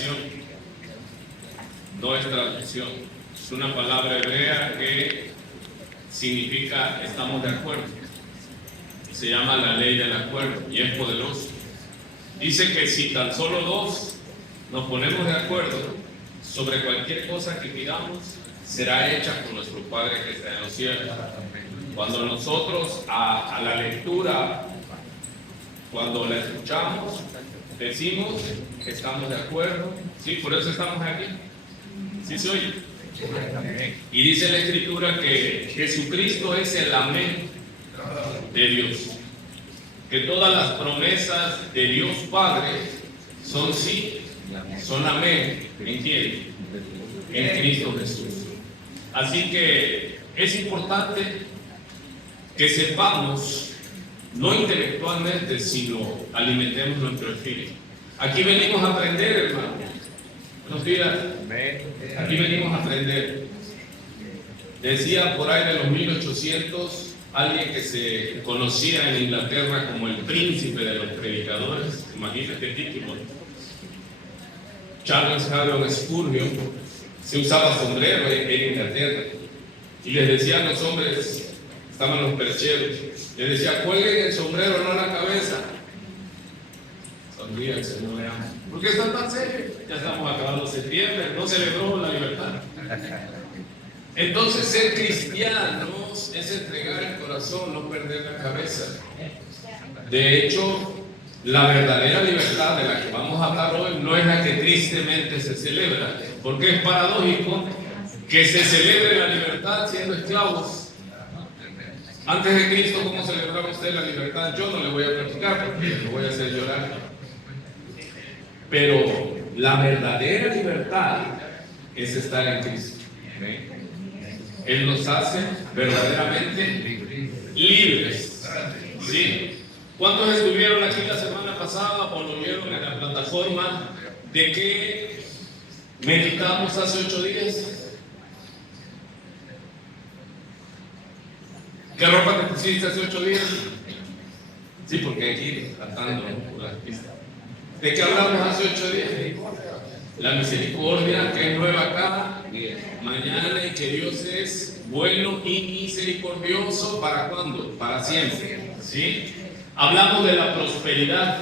traducción. No es traducción. Es una palabra hebrea que significa estamos de acuerdo. Se llama la ley del acuerdo y es poderoso. Dice que si tan solo dos nos ponemos de acuerdo sobre cualquier cosa que pidamos, será hecha por nuestro Padre que está en los cielos. Cuando nosotros a la lectura, cuando la escuchamos, decimos que estamos de acuerdo, ¿sí? Por eso estamos aquí. ¿Sí se oye? Y dice la Escritura que Jesucristo es el amén de Dios. Que todas las promesas de Dios Padre son sí, son amén, ¿me entiendes? En Cristo Jesús. Así que es importante que sepamos, no intelectualmente, sino alimentemos nuestro espíritu. Aquí venimos a aprender, hermano. Buenos días. Aquí venimos a aprender. Decía por ahí de los 1800, alguien que se conocía en Inglaterra como el príncipe de los predicadores, imagínate el título, Charles Haddon Spurgeon, se usaba sombrero en Inglaterra y les decían a los hombres, estaban los percheros, les decía, cuelguen el sombrero, no la cabeza. Sonríense, no veamos. ¿Por qué están tan serios? Ya estamos acabando septiembre, no celebró la libertad. Entonces ser cristianos es entregar el corazón, no perder la cabeza. De hecho, la verdadera libertad de la que vamos a hablar hoy no es la que tristemente se celebra, porque es paradójico que se celebre la libertad siendo esclavos. Antes de Cristo, ¿cómo celebraba usted la libertad? Yo no le voy a platicar porque lo voy a hacer llorar. Pero la verdadera libertad es estar en Cristo. Él nos hace verdaderamente libres. ¿Sí? ¿Cuántos estuvieron aquí la semana pasada o lo vieron en la plataforma de que meditamos hace 8 días? ¿Qué ropa te pusiste hace 8 días? Sí, porque aquí tratando por las pistas. ¿De qué hablamos hace 8 días? La misericordia que es nueva cada mañana y que Dios es bueno y misericordioso. ¿Para cuándo? Para siempre. ¿Sí? Hablamos de la prosperidad,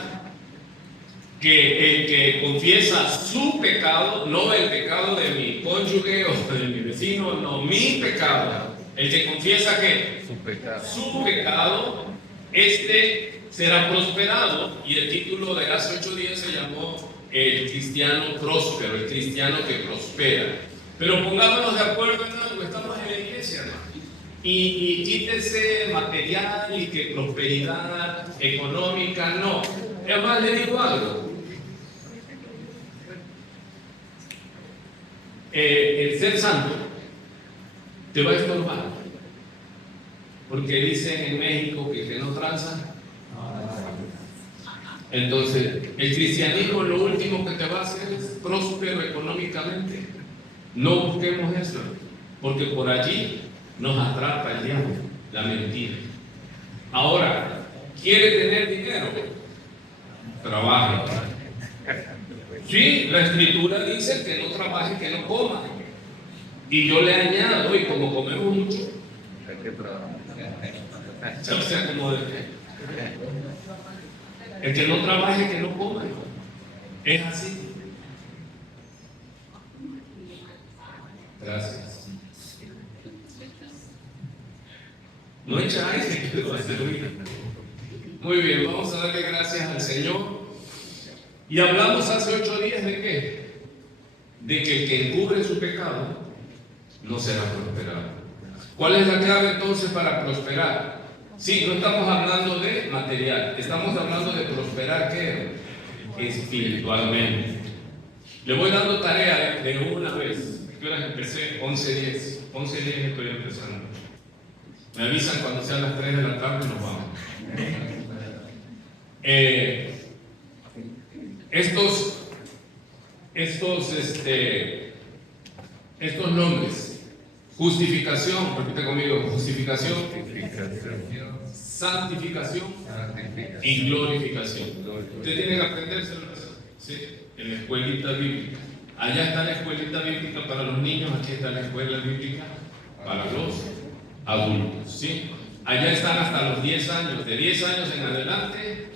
que el que confiesa su pecado, no el pecado de mi cónyuge o de mi vecino, no, mi pecado. El que confiesa que su pecado, este será prosperado. Y el título de hace 8 días se llamó el cristiano próspero, el cristiano que prospera. Pero pongámonos de acuerdo en algo, estamos en la iglesia, ¿no? Y quítese material y que prosperidad económica, no. Además le digo algo. El ser santo te va a estorbar. Porque dicen en México que el que no tranza. Entonces, el cristianismo lo último que te va a hacer es próspero económicamente. No busquemos eso, porque por allí nos atrapa el diablo, la mentira. Ahora, ¿quiere tener dinero? Trabaje. Sí, la Escritura dice que no trabaje, que no coma. Y yo le añado, y como comemos mucho, o sea, como de el que no trabaje, que no coma. Es así. Gracias. No echáis. Muy bien, vamos a darle gracias al Señor. Y hablamos hace 8 días de qué? De que el que encubre su pecado no será prosperado. ¿Cuál es la clave entonces para prosperar? Sí, no estamos hablando de material, estamos hablando de prosperar, ¿qué? Espiritualmente. Le voy dando tarea de una vez. ¿Qué horas empecé? 11:10. 11:10 estoy empezando. Me avisan cuando sean las 3 de la tarde y nos vamos. Estos nombres: justificación, repite conmigo, justificación, santificación y glorificación. Usted tiene que aprendérselo. ¿sí? En la escuelita bíblica. Allá está la escuelita bíblica para los niños, aquí está la escuela bíblica para los adultos, ¿sí? Allá están hasta los 10 años, de 10 años en adelante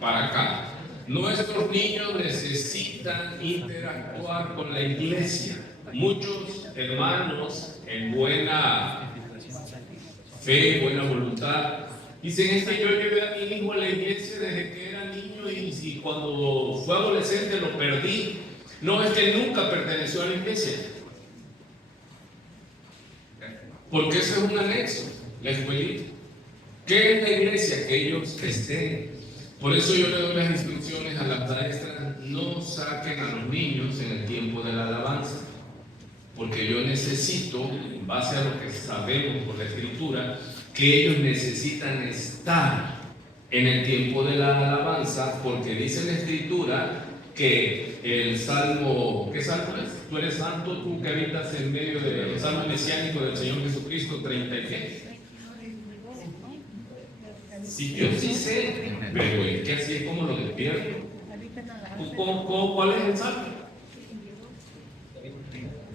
para acá. Nuestros niños necesitan interactuar con la iglesia. Muchos hermanos en buena fe, buena voluntad, dicen: es que yo llevé a mi hijo a la iglesia desde que era niño y cuando fue adolescente lo perdí. No, es que nunca perteneció a la iglesia. Porque eso es un anexo, la escuelita. ¿Qué es la iglesia? Que ellos estén. Por eso yo le doy las instrucciones a las maestras: no saquen a los niños en el tiempo de la alabanza. Porque yo necesito, en base a lo que sabemos por la escritura, que ellos necesitan estar en el tiempo de la alabanza, porque dice la escritura que el salmo, ¿qué salmo es? Tú eres santo, tú que habitas en medio del salmo mesiánico del Señor Jesucristo, 30 y qué. Sí, yo sí sé, pero es que así es como lo despierto. ¿Cuál es el salmo?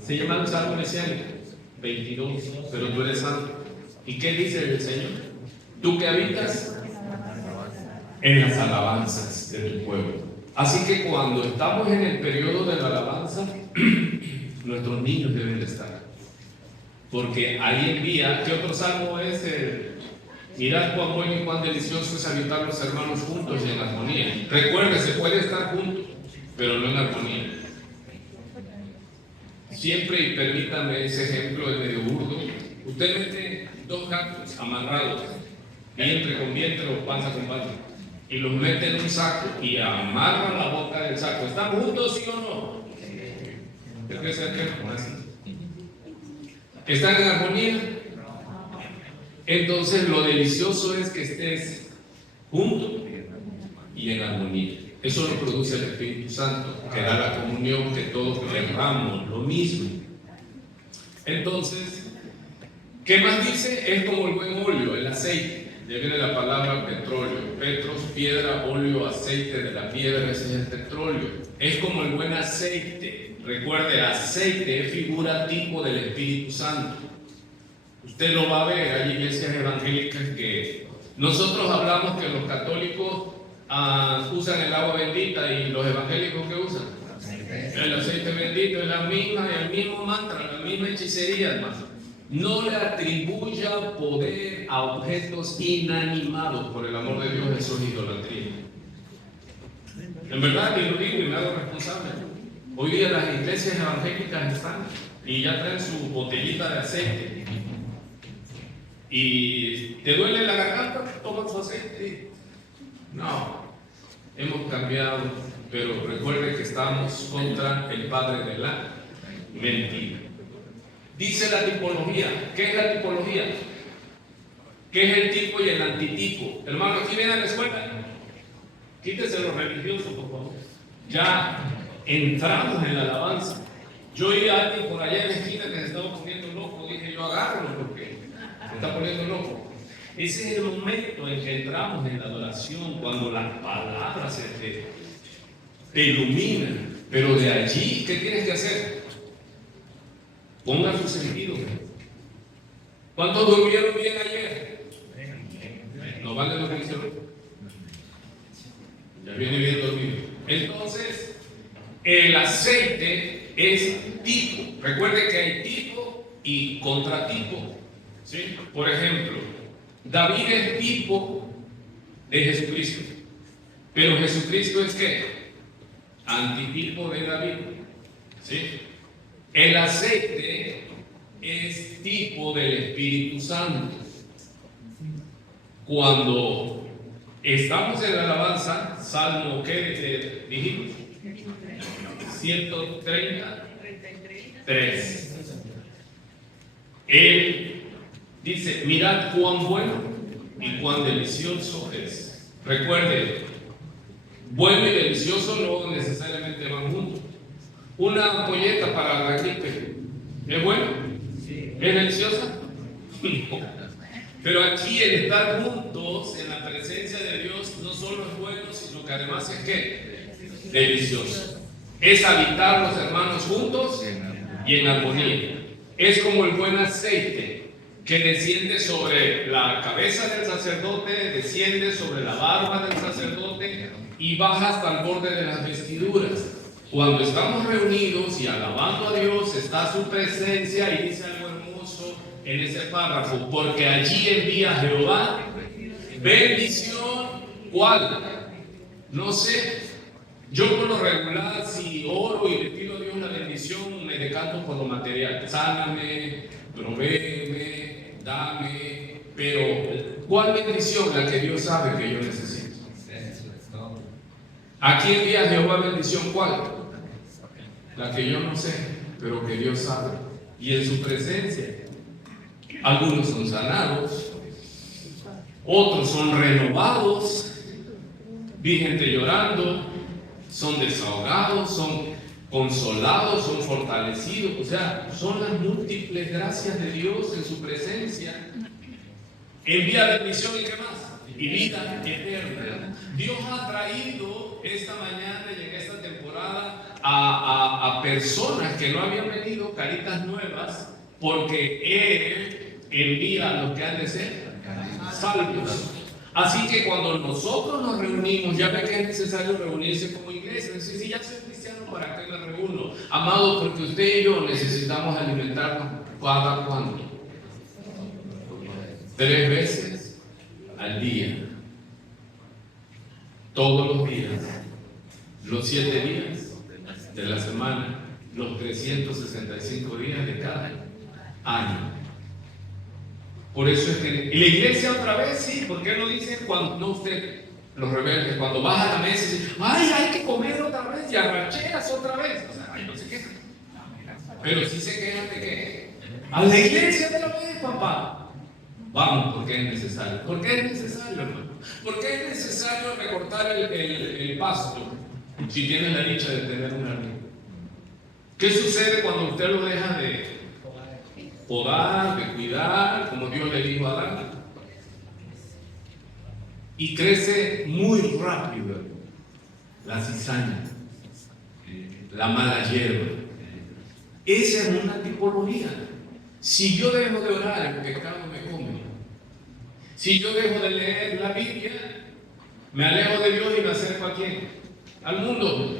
Se llama el salmo mesiánico, 22, pero tú eres santo. ¿Y qué dice el Señor? Tú que habitas en las alabanzas de tu pueblo. Así que cuando estamos en el periodo de la alabanza, nuestros niños deben de estar. Porque ahí envía, ¿qué otro salmo es? Mirad cuán bueno y cuán delicioso es habitar los hermanos juntos y en armonía. Recuerde, se puede estar juntos, pero no en armonía. Siempre, y permítame ese ejemplo, es medio burdo. Usted mete 2 gatos amarrados, vientre con vientre o panza con panza, y los mete en un saco y amarra la boca del saco. ¿Están juntos, sí o no? ¿Están en armonía? Entonces lo delicioso es que estés junto y en armonía. Eso lo produce el Espíritu Santo, que da la comunión, que todos querramos lo mismo. Entonces, ¿qué más dice? Es como el buen óleo, el aceite. Ya viene la palabra petróleo. Petros, piedra, óleo, aceite de la piedra, ese es el petróleo. Es como el buen aceite. Recuerde, aceite es figura tipo del Espíritu Santo. Usted lo va a ver, hay iglesias evangélicas que nosotros hablamos que los católicos usan el agua bendita, y los evangélicos ¿qué usan? El aceite bendito. Es la misma, el mismo mantra, la misma hechicería, hermano. No le atribuya poder a objetos inanimados. Por el amor de Dios, eso es idolatría. En verdad, y lo digo y me hago responsable. Hoy día las iglesias evangélicas están y ya traen su botellita de aceite. Y te duele la garganta, toma su aceite. No, hemos cambiado, pero recuerde que estamos contra el padre de la mentira. Dice la tipología. ¿Qué es la tipología? ¿Qué es el tipo y el antitipo? Hermano, aquí viene a la escuela. Quítese lo religioso, por favor. Ya entramos en la alabanza. Yo oí a alguien por allá en la esquina que se estaba poniendo loco. Dije yo, agárralo porque se está poniendo loco. Ese es el momento en que entramos en la adoración, cuando las palabras te iluminan. Pero de allí, ¿qué tienes que hacer? Ponga su sentido. ¿Cuántos durmieron bien ayer? ¿No vale lo que hicieron? Ya viene bien dormido. Entonces, el aceite es tipo. Recuerde que hay tipo y contratipo. ¿Sí? Por ejemplo, David es tipo de Jesucristo. Pero Jesucristo es ¿qué? Antitipo de David. ¿Sí? El aceite es tipo del Espíritu Santo. Cuando estamos en la alabanza, Salmo, ¿qué dijimos? 133. Él dice: mirad cuán bueno y cuán delicioso es. Recuerde, bueno y delicioso no necesariamente van juntos. Una ampolleta para la gripe, ¿es bueno? Sí. ¿Es deliciosa? No. Pero aquí el estar juntos en la presencia de Dios no solo es bueno, sino que además es ¿qué? delicioso. Es habitar los hermanos juntos y en armonía. Es como el buen aceite que desciende sobre la cabeza del sacerdote, desciende sobre la barba del sacerdote y baja hasta el borde de las vestiduras. Cuando estamos reunidos y alabando a Dios, está su presencia, y dice algo hermoso en ese párrafo: porque allí envía Jehová bendición. ¿Cuál? No sé. Yo por lo regular, si oro y le pido a Dios la bendición, me decanto por lo material. Sáname, provéeme, dame. Pero ¿cuál bendición? La que Dios sabe que yo necesito. Aquí envía Jehová bendición. ¿Cuál? La que yo no sé, pero que Dios sabe. Y en su presencia, algunos son sanados, otros son renovados. Vi gente llorando, son desahogados, son consolados, son fortalecidos. O sea, son las múltiples gracias de Dios en su presencia. Envía bendición y qué más, y vida eterna. Dios ha traído esta mañana y en esta temporada a personas que no habían venido, caritas nuevas, porque Él envía a los que han de ser salvos. Así que cuando nosotros nos reunimos, ya ve que es necesario reunirse como iglesia. Entonces, si ya soy cristiano, ¿para qué me reúno? Amado, porque usted y yo necesitamos alimentarnos cada cuánto. 3 veces al día, todos los días, los 7 días de la semana, los 365 días de cada año. Por eso es que y la iglesia otra vez, sí, ¿por qué no dice cuando no usted, los rebeldes, cuando baja a la mesa y dice, ay, hay que comer otra vez y arracheras otra vez? O sea, ay, no se quejan. Pero sí se quejan de qué. A la iglesia otra vez, papá. Vamos, porque es necesario. ¿Por qué es necesario, hermano? ¿Por qué es necesario recortar el pasto si tienes la dicha de tener un jardín? ¿Qué sucede cuando usted lo deja de podar, de cuidar, como Dios le dijo a Adán? Y crece muy rápido la cizaña, la mala hierba. Esa es una tipología. Si yo dejo de orar, el pecado me come. Si yo dejo de leer la Biblia, me alejo de Dios y me acerco ¿a quién? Al mundo.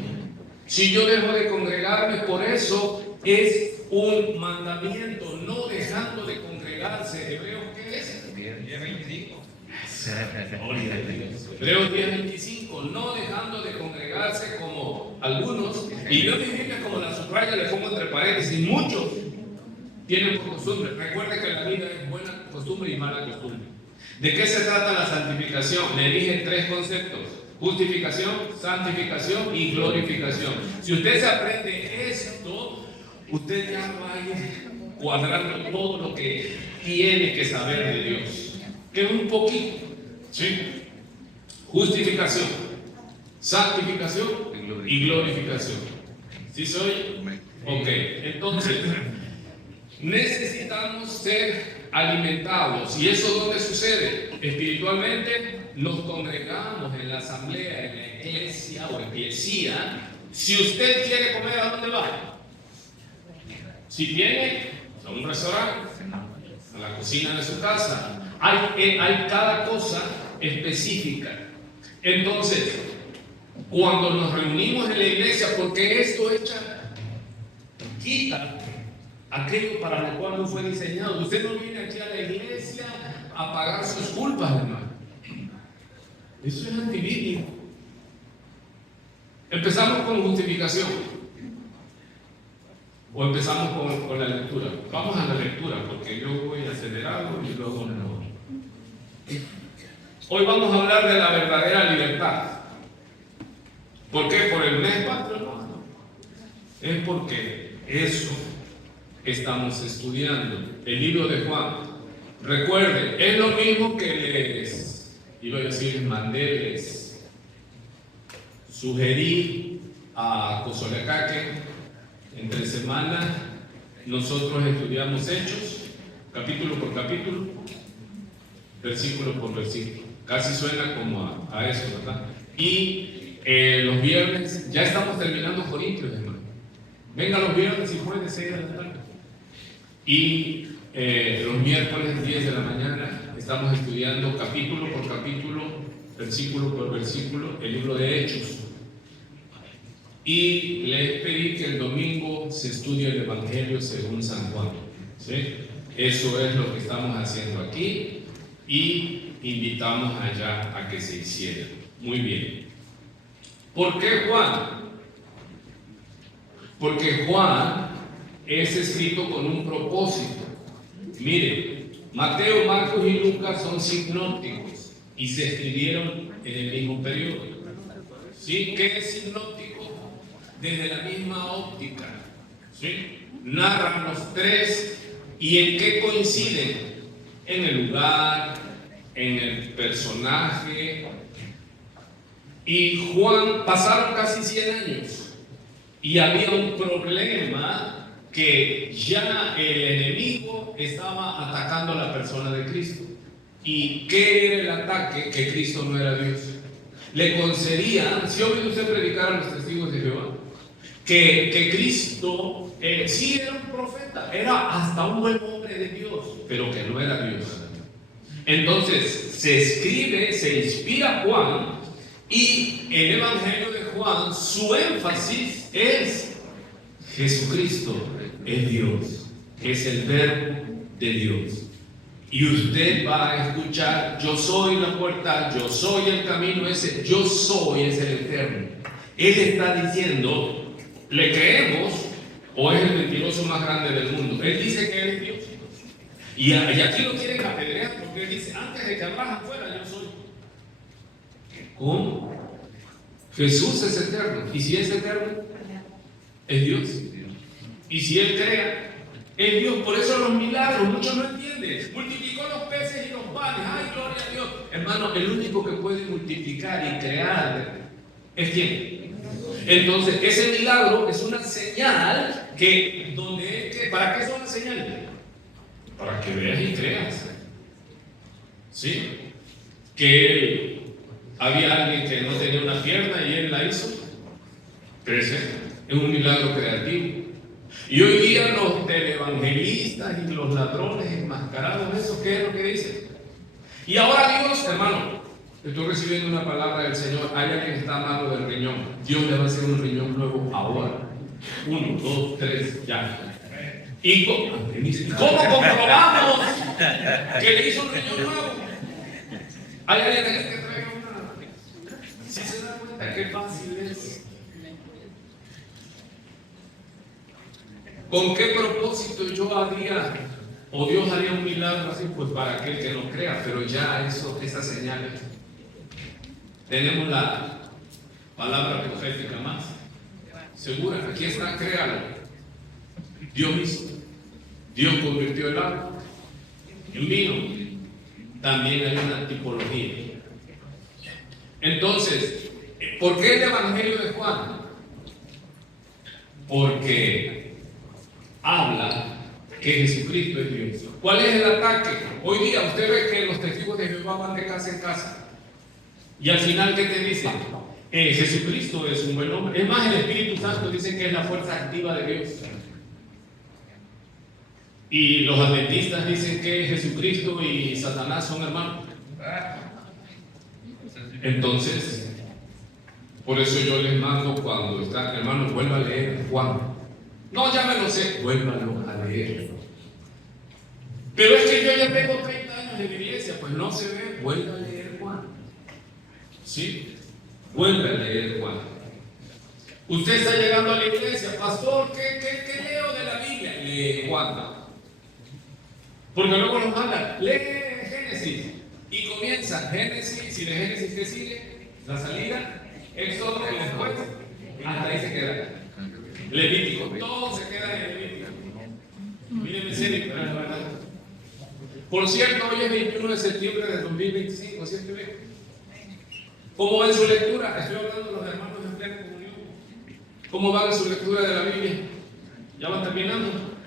Si yo dejo de congregarme, por eso es un mandamiento, no dejando de congregarse. ¿Hebreos qué es? 10:25. Hebreos 10:25, no dejando de congregarse como algunos. Y yo mi Biblia, como la subraya, le pongo entre paréntesis, muchos tienen por costumbre. Recuerde que la vida es buena costumbre y mala costumbre. ¿De qué se trata la santificación? Le dije 3 conceptos: justificación, santificación y glorificación. Si usted se aprende esto, usted ya va a ir cuadrando todo lo que tiene que saber de Dios, que es un poquito, ¿sí? Justificación, santificación y glorificación. ¿Sí soy? Ok, entonces necesitamos ser alimentados. ¿Y eso dónde sucede? Espiritualmente nos congregamos en la asamblea, en la iglesia o eclesía. Si usted quiere comer, ¿a dónde va? Si tiene a un restaurante, a la cocina de su casa. Hay cada cosa específica. Entonces, cuando nos reunimos en la iglesia, porque esto quita aquello para lo cual no fue diseñado. Usted no viene aquí a la iglesia a pagar sus culpas, hermano. Eso es antibíblico. Empezamos con justificación. O empezamos con la lectura. Vamos a la lectura, porque yo voy acelerado y luego no. Hoy vamos a hablar de la verdadera libertad. ¿Por qué? ¿Por el mes patrio? No. Es porque eso estamos estudiando. El libro de Juan. Recuerden, es lo mismo que les sugerí a Cozolecaque. Entre semana nosotros estudiamos Hechos, capítulo por capítulo, versículo por versículo. Casi suena como a eso, ¿verdad? Y los viernes, ya estamos terminando Corintios, hermano. Venga los viernes si puede, 6 de la tarde. Y los miércoles 10 de la mañana estamos estudiando capítulo por capítulo, versículo por versículo, el libro de Hechos. Y les pedí que el domingo se estudie el Evangelio según San Juan. ¿Sí? Eso es lo que estamos haciendo aquí y invitamos allá a que se hiciera. Muy bien. ¿Por qué Juan? Porque Juan es escrito con un propósito. Mire, Mateo, Marcos y Lucas son sinópticos y se escribieron en el mismo periodo. ¿Sí? ¿Qué es sinóptico? Desde la misma óptica. ¿Sí? Narran los tres. ¿Y en qué coinciden? En el lugar, en el personaje. Y Juan, pasaron casi 100 años y había un problema que ya el enemigo estaba atacando a la persona de Cristo. ¿Y qué era el ataque? Que Cristo no era Dios. Le concedían, si oye usted predicar a los testigos de Jehová, que Cristo sí era un profeta, era hasta un buen hombre de Dios, pero que no era Dios. Entonces se escribe, se inspira Juan, y el Evangelio de Juan, su énfasis es: Jesucristo es Dios, es el verbo de Dios. Y usted va a escuchar: yo soy la puerta, yo soy el camino, ese yo soy es el eterno. Él está diciendo: ¿le creemos o es el mentiroso más grande del mundo? Él dice que él es Dios. Y aquí lo quieren apedrear porque él dice: antes de que abras afuera, yo soy. ¿Cómo? Jesús es eterno. Y si es eterno, es Dios. Y si Él crea, es Dios. Por eso los milagros, muchos no entienden. Multiplicó los peces y los panes. ¡Ay, gloria a Dios! Hermano, el único que puede multiplicar y crear es ¿quién? Entonces, ese milagro es una señal que, ¿para qué son las señales? Para que veas y creas. ¿Sí? Que había alguien que no tenía una pierna y él la hizo crecer. Es un milagro creativo. Y hoy día los televangelistas y los ladrones enmascarados, ¿eso qué es lo que dicen? Y ahora Dios, hermano, estoy recibiendo una palabra del Señor. Hay alguien que está malo del riñón. Dios le va a hacer un riñón nuevo ahora. 1, 2, 3, ya. ¿Y cómo comprobamos que le hizo un riñón nuevo? Hay alguien que traiga una. Si se da cuenta qué fácil es. ¿Con qué propósito yo haría o Dios haría un milagro así? Pues para aquel que no crea, pero ya esas señales. Tenemos la palabra profética más segura. Aquí está: créalo. Dios hizo. Dios convirtió el agua en vino. También hay una tipología. Entonces, ¿por qué el Evangelio de Juan? Porque habla que Jesucristo es Dios. ¿Cuál es el ataque? Hoy día usted ve que los testigos de Jehová van de casa en casa. Y al final, ¿qué te dicen? Jesucristo es un buen hombre. Es más, el Espíritu Santo dice que es la fuerza activa de Dios. Y los adventistas dicen que Jesucristo y Satanás son hermanos. Entonces, por eso yo les mando, cuando están, hermanos, vuelva a leer Juan. No, ya me lo sé, vuélvalo a leer. Pero es que yo ya tengo 30 años en la iglesia, pues no se ve, vuelva a leer Juan. ¿Sí? Vuelve a leer Juan. Usted está llegando a la iglesia: pastor, ¿qué leo de la Biblia? Lee Juan. Porque luego nos mandan: lee Génesis. Y comienza Génesis, y de Génesis ¿qué sigue? La salida, Éxodo, y después hasta ahí se queda. Levítico, todo se queda en Levítico. Mírenme en serio, pero es la verdad. Por cierto, hoy es 21 de septiembre de 2025, ¿cierto? ¿Cómo va en su lectura? Estoy hablando de los hermanos en plena comunión. ¿Cómo va en su lectura de la Biblia? ¿Ya van terminando?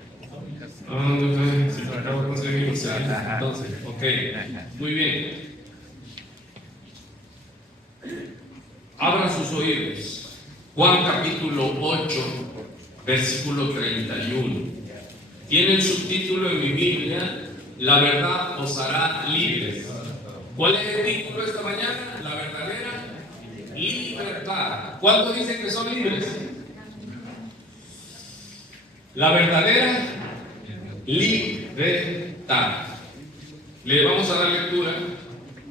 Si se acaba de conseguir, entonces, ok, muy bien. Abra sus oídos. Juan capítulo 8, versículo 31. Tiene el subtítulo en mi Biblia: La verdad os hará libres. ¿Cuál es el título esta mañana? La verdadera libertad. ¿Cuántos dicen que son libres? La verdadera libertad. Le vamos a dar lectura.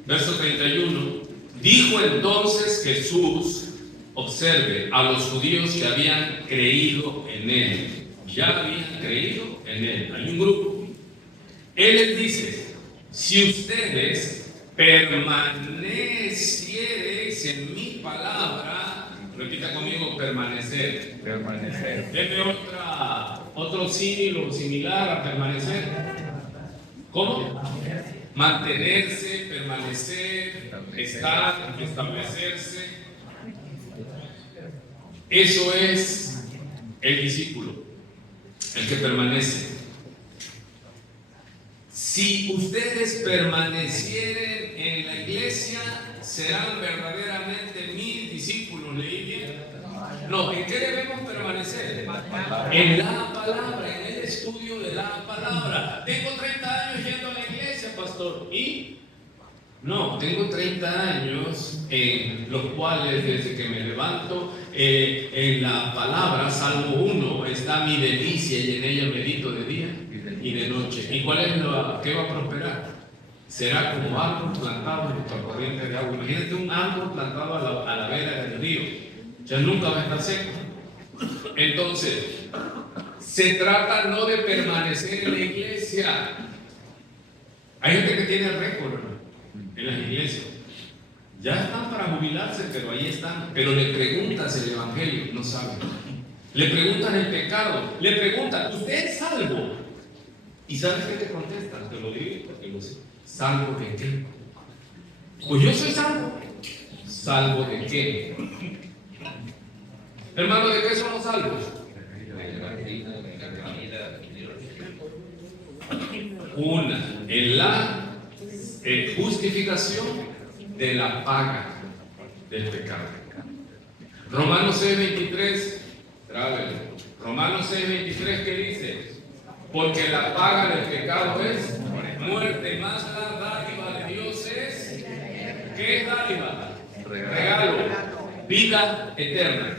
Verso 31. Dijo entonces Jesús, observe, a los judíos que habían creído en él. Ya habían creído en él. Hay un grupo. Él les dice: si ustedes permaneciereis en mi palabra, repita conmigo: permanecer. Permanecer. Deme otro símil o similar a permanecer. ¿Cómo? Mantenerse, permanecer, estar, establecerse. Eso es el discípulo, el que permanece. Si ustedes permanecieren en la iglesia, serán verdaderamente mis discípulos. ¿Leí bien? No, ¿en qué debemos permanecer? En la palabra, en el estudio de la palabra. Tengo 30 años yendo a la iglesia, pastor. ¿Y? No, tengo 30 años en los cuales desde que me levanto en la palabra, Salmo 1, está mi delicia y en ella medito de día y de noche. ¿Y cuál es qué va a prosperar? Será como árbol plantado junto a corriente de agua. Imagínate un árbol plantado a la vera del río. Ya nunca va a estar seco. Entonces, se trata no de permanecer en la iglesia. Hay gente que tiene récord en las iglesias. Ya están para jubilarse, pero ahí están. Pero le preguntas el evangelio, no saben. Le preguntan el pecado, le preguntan: ¿usted es salvo? ¿Y sabes qué te contestan? Te lo digo porque lo sé. ¿Salvo de qué? Pues yo soy salvo. ¿Salvo de qué? Hermano, ¿de qué somos salvos? Una, en la justificación de la paga del pecado. Romanos 6:23, trábelo. Romanos 6:23, ¿qué dice? Porque la paga del pecado es muerte, más la dádiva de Dios es, ¿qué es dádiva? Regalo, vida eterna.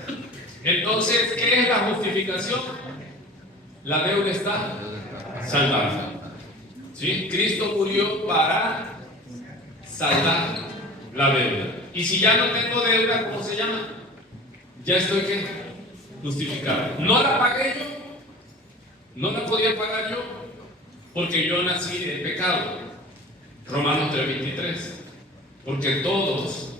Entonces, ¿qué es la justificación? La deuda está saldada. ¿Sí? Cristo murió para saldar la deuda. Y si ya no tengo deuda, ¿cómo se llama? Ya estoy ¿qué? Justificado. No la pagué yo, no la podía pagar yo, porque yo nací de pecado. Romanos 3:23. Porque todos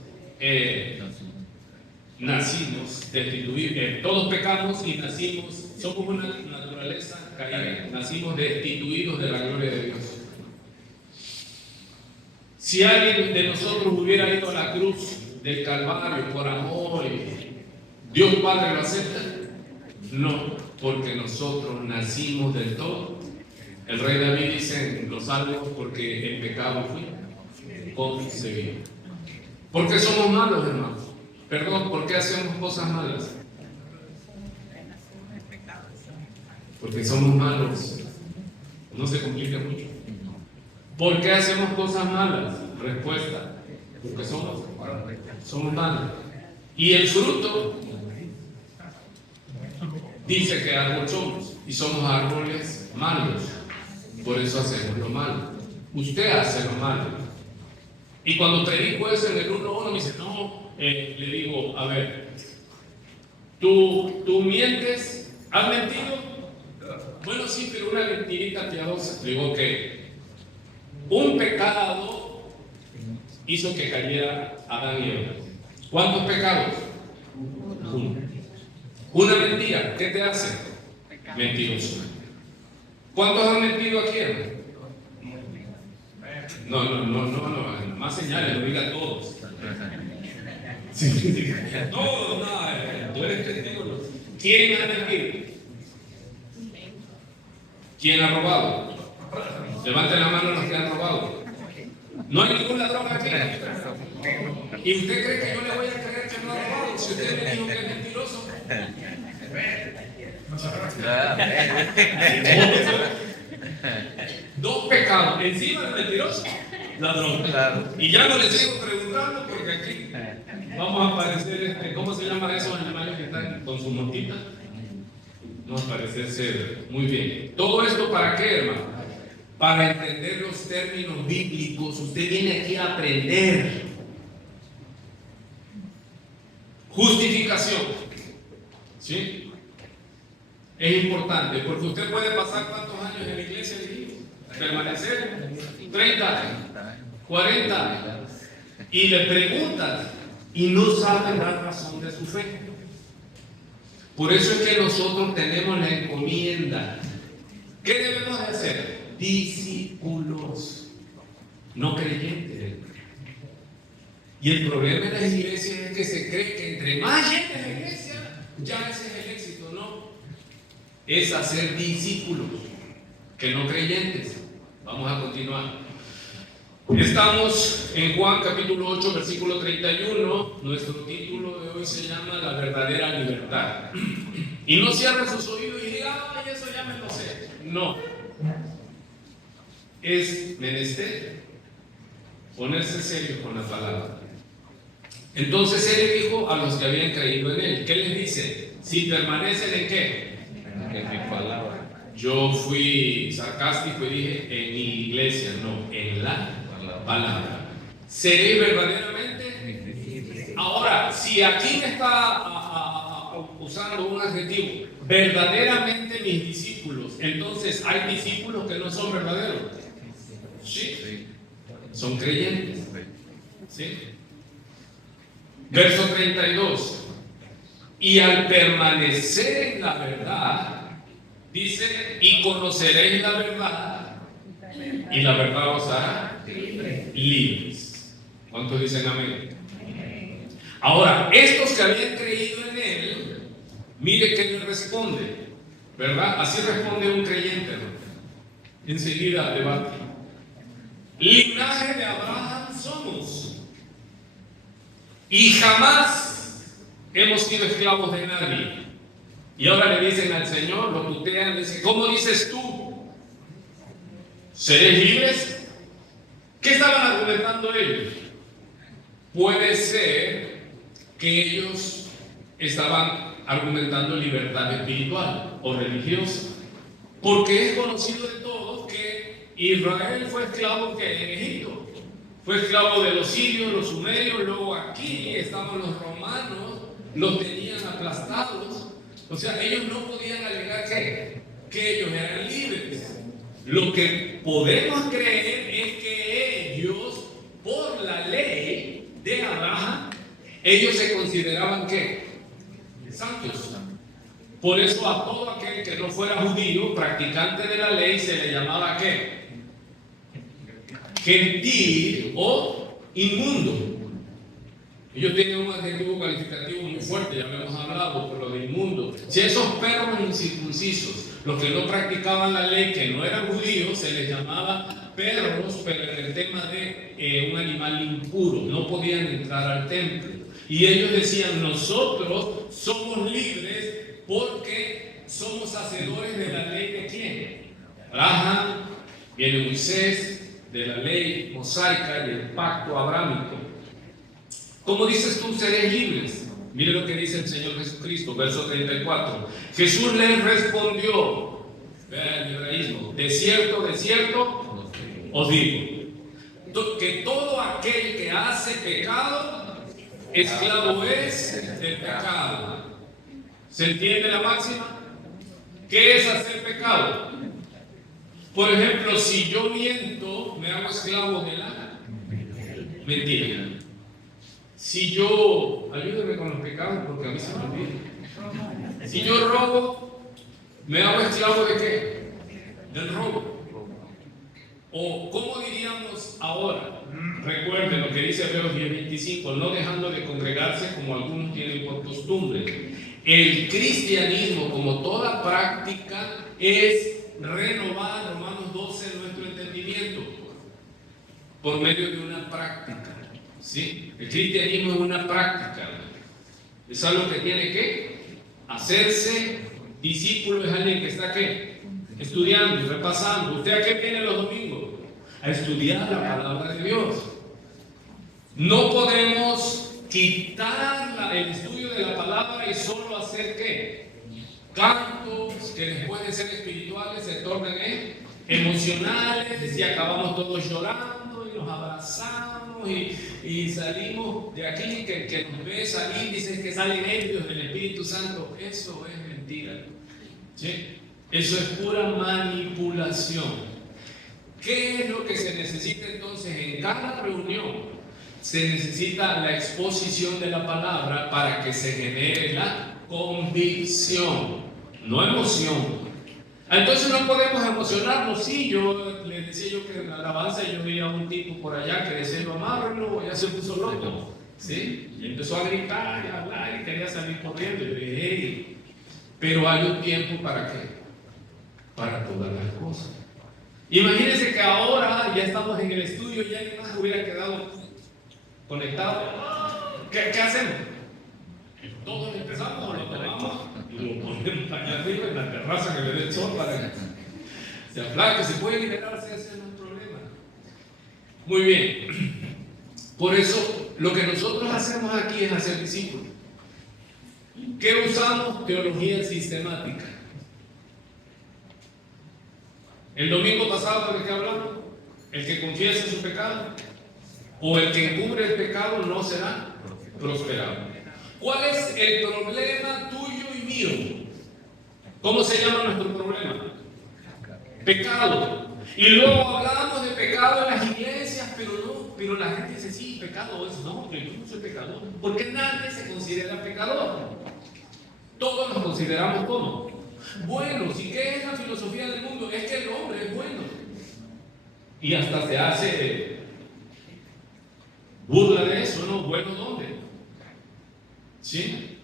nacimos destituidos, todos pecamos y nacimos, somos una naturaleza caída, nacimos destituidos de la gloria de Dios. Si alguien de nosotros hubiera ido a la cruz del Calvario por amor, ¿Dios Padre lo acepta? No, porque nosotros nacimos del todo. El rey David dice en los Salmos: porque en pecado fui concebido. ¿Por qué somos malos, hermanos? Perdón, ¿por qué hacemos cosas malas? Porque somos malos. No se complica mucho. ¿Por qué hacemos cosas malas? Respuesta: porque somos malos. Y el fruto dice que árbol somos, y somos árboles malos. Por eso hacemos lo malo. Usted hace lo malo. Y cuando predico eso en el 1:1 me dice: no, le digo: a ver, ¿tú mientes? ¿Has mentido? Bueno, sí, pero una mentirita piadosa. Le digo que un pecado hizo que cayera Adán y Eva. ¿Cuántos pecados? Uno. Una mentira, ¿qué te hace? Mentiroso. ¿Cuántos han mentido aquí? No, más señales, no diga todos. Sí, todos, no, tú eres testigo. ¿Quién ha mentido? ¿Quién ha robado? Levanten la mano los que han robado. No hay ningún ladrón aquí. ¿Y usted cree que yo le voy a creer que no ha robado si usted me dijo que es mentiroso? Dos pecados. Encima de mentiroso, ladrón. Y ya no le sigo preguntando porque aquí vamos a aparecer, ¿cómo se llaman esos animales que están con sus montitas? Nos parece ser muy bien. ¿Todo esto para qué, hermano? Para entender los términos bíblicos. Usted viene aquí a aprender. Justificación. ¿Sí? Es importante porque usted puede pasar ¿cuántos años en la iglesia? Permanecer 30 años, 40 años. Y le preguntan y no saben la razón de su fe. Por eso es que nosotros tenemos la encomienda. ¿Qué debemos de hacer? Discípulos, no creyentes. Y el problema en las iglesias es que se cree que entre más gente en la iglesia, ya ese es el éxito. No, es hacer discípulos, que no creyentes. Vamos a continuar. Estamos en Juan capítulo 8, versículo 31. Nuestro título de hoy se llama La verdadera libertad. Y no cierre sus oídos y diga, ay, eso ya me lo sé. No. Es menester ponerse serio con la palabra. Entonces él le dijo a los que habían creído en él, ¿qué les dice? Si permanecen en ¿qué? En mi palabra. Yo fui sarcástico y dije en mi iglesia, no, en la palabra. ¿Seré verdaderamente? Ahora, si aquí me está usando un adjetivo, verdaderamente mis discípulos, entonces hay discípulos que no son verdaderos. Sí, son creyentes. ¿Sí? Verso 32. Y al permanecer en la verdad, dice, y conoceréis la verdad, y la verdad os hará libres. ¿Cuántos dicen amén? Ahora, estos que habían creído en él, mire que él responde, ¿verdad? Así responde un creyente, ¿no? Enseguida debate. Linaje de Abraham somos, y jamás hemos sido esclavos de nadie. Y ahora le dicen al Señor, lo tutean, dicen, ¿cómo dices tú? ¿Seréis libres? ¿Qué estaban argumentando ellos? Puede ser que ellos estaban argumentando libertad espiritual o religiosa, porque es conocido de todos que Israel fue esclavo que en Egipto, fue esclavo de los sirios, los sumerios, luego aquí estaban los romanos, los tenían aplastados. O sea, ellos no podían alegar que ellos eran libres. Lo que podemos creer es que ellos, por la ley de Abraham, ellos se consideraban ¿qué? Santos. Por eso a todo aquel que no fuera judío, practicante de la ley, se le llamaba ¿qué? Gentil o inmundo. Ellos tienen un adjetivo calificativo muy fuerte, ya hemos hablado, por lo de inmundo. Si esos perros incircuncisos, los que no practicaban la ley, que no eran judíos, se les llamaba perros, pero en el tema de un animal impuro, no podían entrar al templo. Y ellos decían, nosotros somos libres porque somos hacedores de la ley de ¿quién? Abraham, viene Moisés, de la ley mosaica y el pacto abrámico. ¿Cómo dices tú seréis libres? Mire lo que dice el Señor Jesucristo, verso 34. Jesús les respondió, vea el hebraísmo, de cierto os digo, que todo aquel que hace pecado, esclavo es del pecado. ¿Se entiende la máxima? ¿Qué es hacer pecado? Por ejemplo, si yo miento, me hago esclavo de la mentira. Si yo, ayúdeme con los pecados porque a mí se me olvida. Si yo robo, me hago esclavo de qué? Del robo. O ¿cómo diríamos ahora? Recuerden lo que dice Hebreos 10:25, no dejando de congregarse como algunos tienen por costumbre. El cristianismo, como toda práctica, es renovar, Romanos 12, nuestro entendimiento por medio de una práctica. ¿Sí? El cristianismo es una práctica, hermano. Es algo que tiene que hacerse. Discípulo es alguien que está ¿qué? Estudiando y repasando. ¿Usted a qué viene los domingos? A estudiar la palabra de Dios. No podemos quitar el estudio de la palabra y solo hacer ¿qué? Cantos que después de ser espirituales se tornan emocionales y acabamos todos llorando y nos abrazamos y salimos de aquí que nos ve salir, dicen que salen ellos del Espíritu Santo. Eso es mentira, ¿sí? Eso es pura manipulación. ¿Qué es lo que se necesita entonces en cada reunión? Se necesita la exposición de la palabra para que se genere la convicción, no emoción. Entonces no podemos emocionarnos. Sí, yo le decía yo que en la alabanza yo vi a un tipo por allá que decía, amárrenlo, ya se puso loco, ¿sí? Y empezó a gritar y a hablar y quería salir corriendo. Y yo dije, hey, pero hay un tiempo ¿para qué? Para todas las cosas. Imagínense que ahora ya estamos en el estudio y alguien más hubiera quedado conectado. ¿Qué hacemos? Todos empezamos o lo tomamos y lo ponemos allá arriba en la terraza que le dé el sol para que se aplaque, se puede liberarse, ese no es problema. Muy bien. Por eso lo que nosotros hacemos aquí es hacer discípulos. ¿Qué usamos? Teología sistemática. El domingo pasado, ¿de qué hablamos? El que confiese su pecado o el que encubre el pecado no será prosperado. ¿Cuál es el problema tuyo y mío? ¿Cómo se llama nuestro problema? Pecado. Y luego hablamos de pecado en las iglesias, pero la gente dice, sí, pecado es, no, yo no soy pecador. Porque nadie se considera pecador. Todos nos consideramos como buenos. ¿Y qué es la filosofía del mundo? Es que el hombre es bueno. Y hasta se hace burla de eso, ¿no? ¿Bueno dónde? ¿Sí?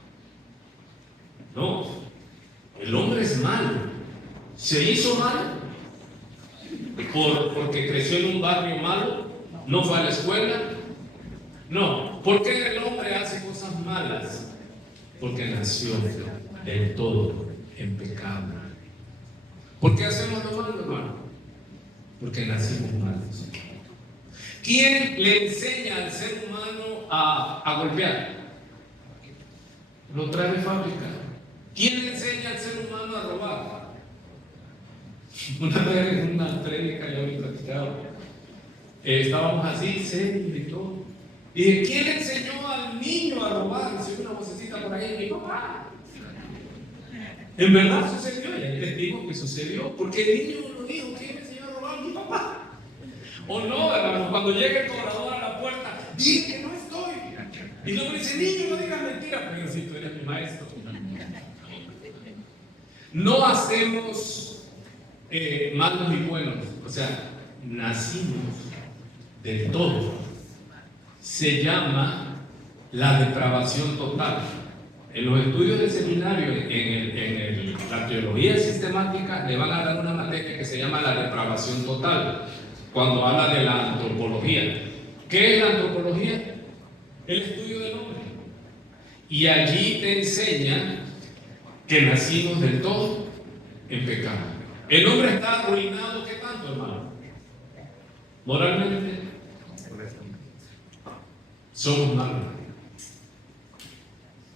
No. El hombre es malo. ¿Se hizo malo? ¿Porque creció en un barrio malo? ¿No fue a la escuela? No. ¿Por qué el hombre hace cosas malas? Porque nació del todo en pecado. ¿Por qué hacemos lo malo, hermano? Porque nacimos malos. ¿Quién le enseña al ser humano a golpear? Lo trae de fábrica. ¿Quién le enseña al ser humano a robar? Una vez en una prédica yo había platicado, estábamos así, serios y todo. Y dije, ¿quién le enseñó al niño a robar? Y se oyó una vocecita por ahí, mi papá. En verdad sucedió, y ahí les digo que sucedió, porque el niño lo dijo, ¿quién me enseñó a robar? Mi papá. O no, hermano, cuando llega el cobrador a la puerta, dile que no estoy. Y luego dice, niño, no digas mentiras, pero si tú eres mi maestro. No hacemos malos y buenos, o sea, nacimos del todo. Se llama la depravación total. En los estudios de seminario, en la teología sistemática, le van a dar una materia que se llama la depravación total, cuando habla de la antropología. ¿Qué es la antropología? El estudio del hombre. Y allí te enseña que nacimos del todo en pecado. El hombre está arruinado, ¿qué tanto, hermano? Moralmente. Somos malos.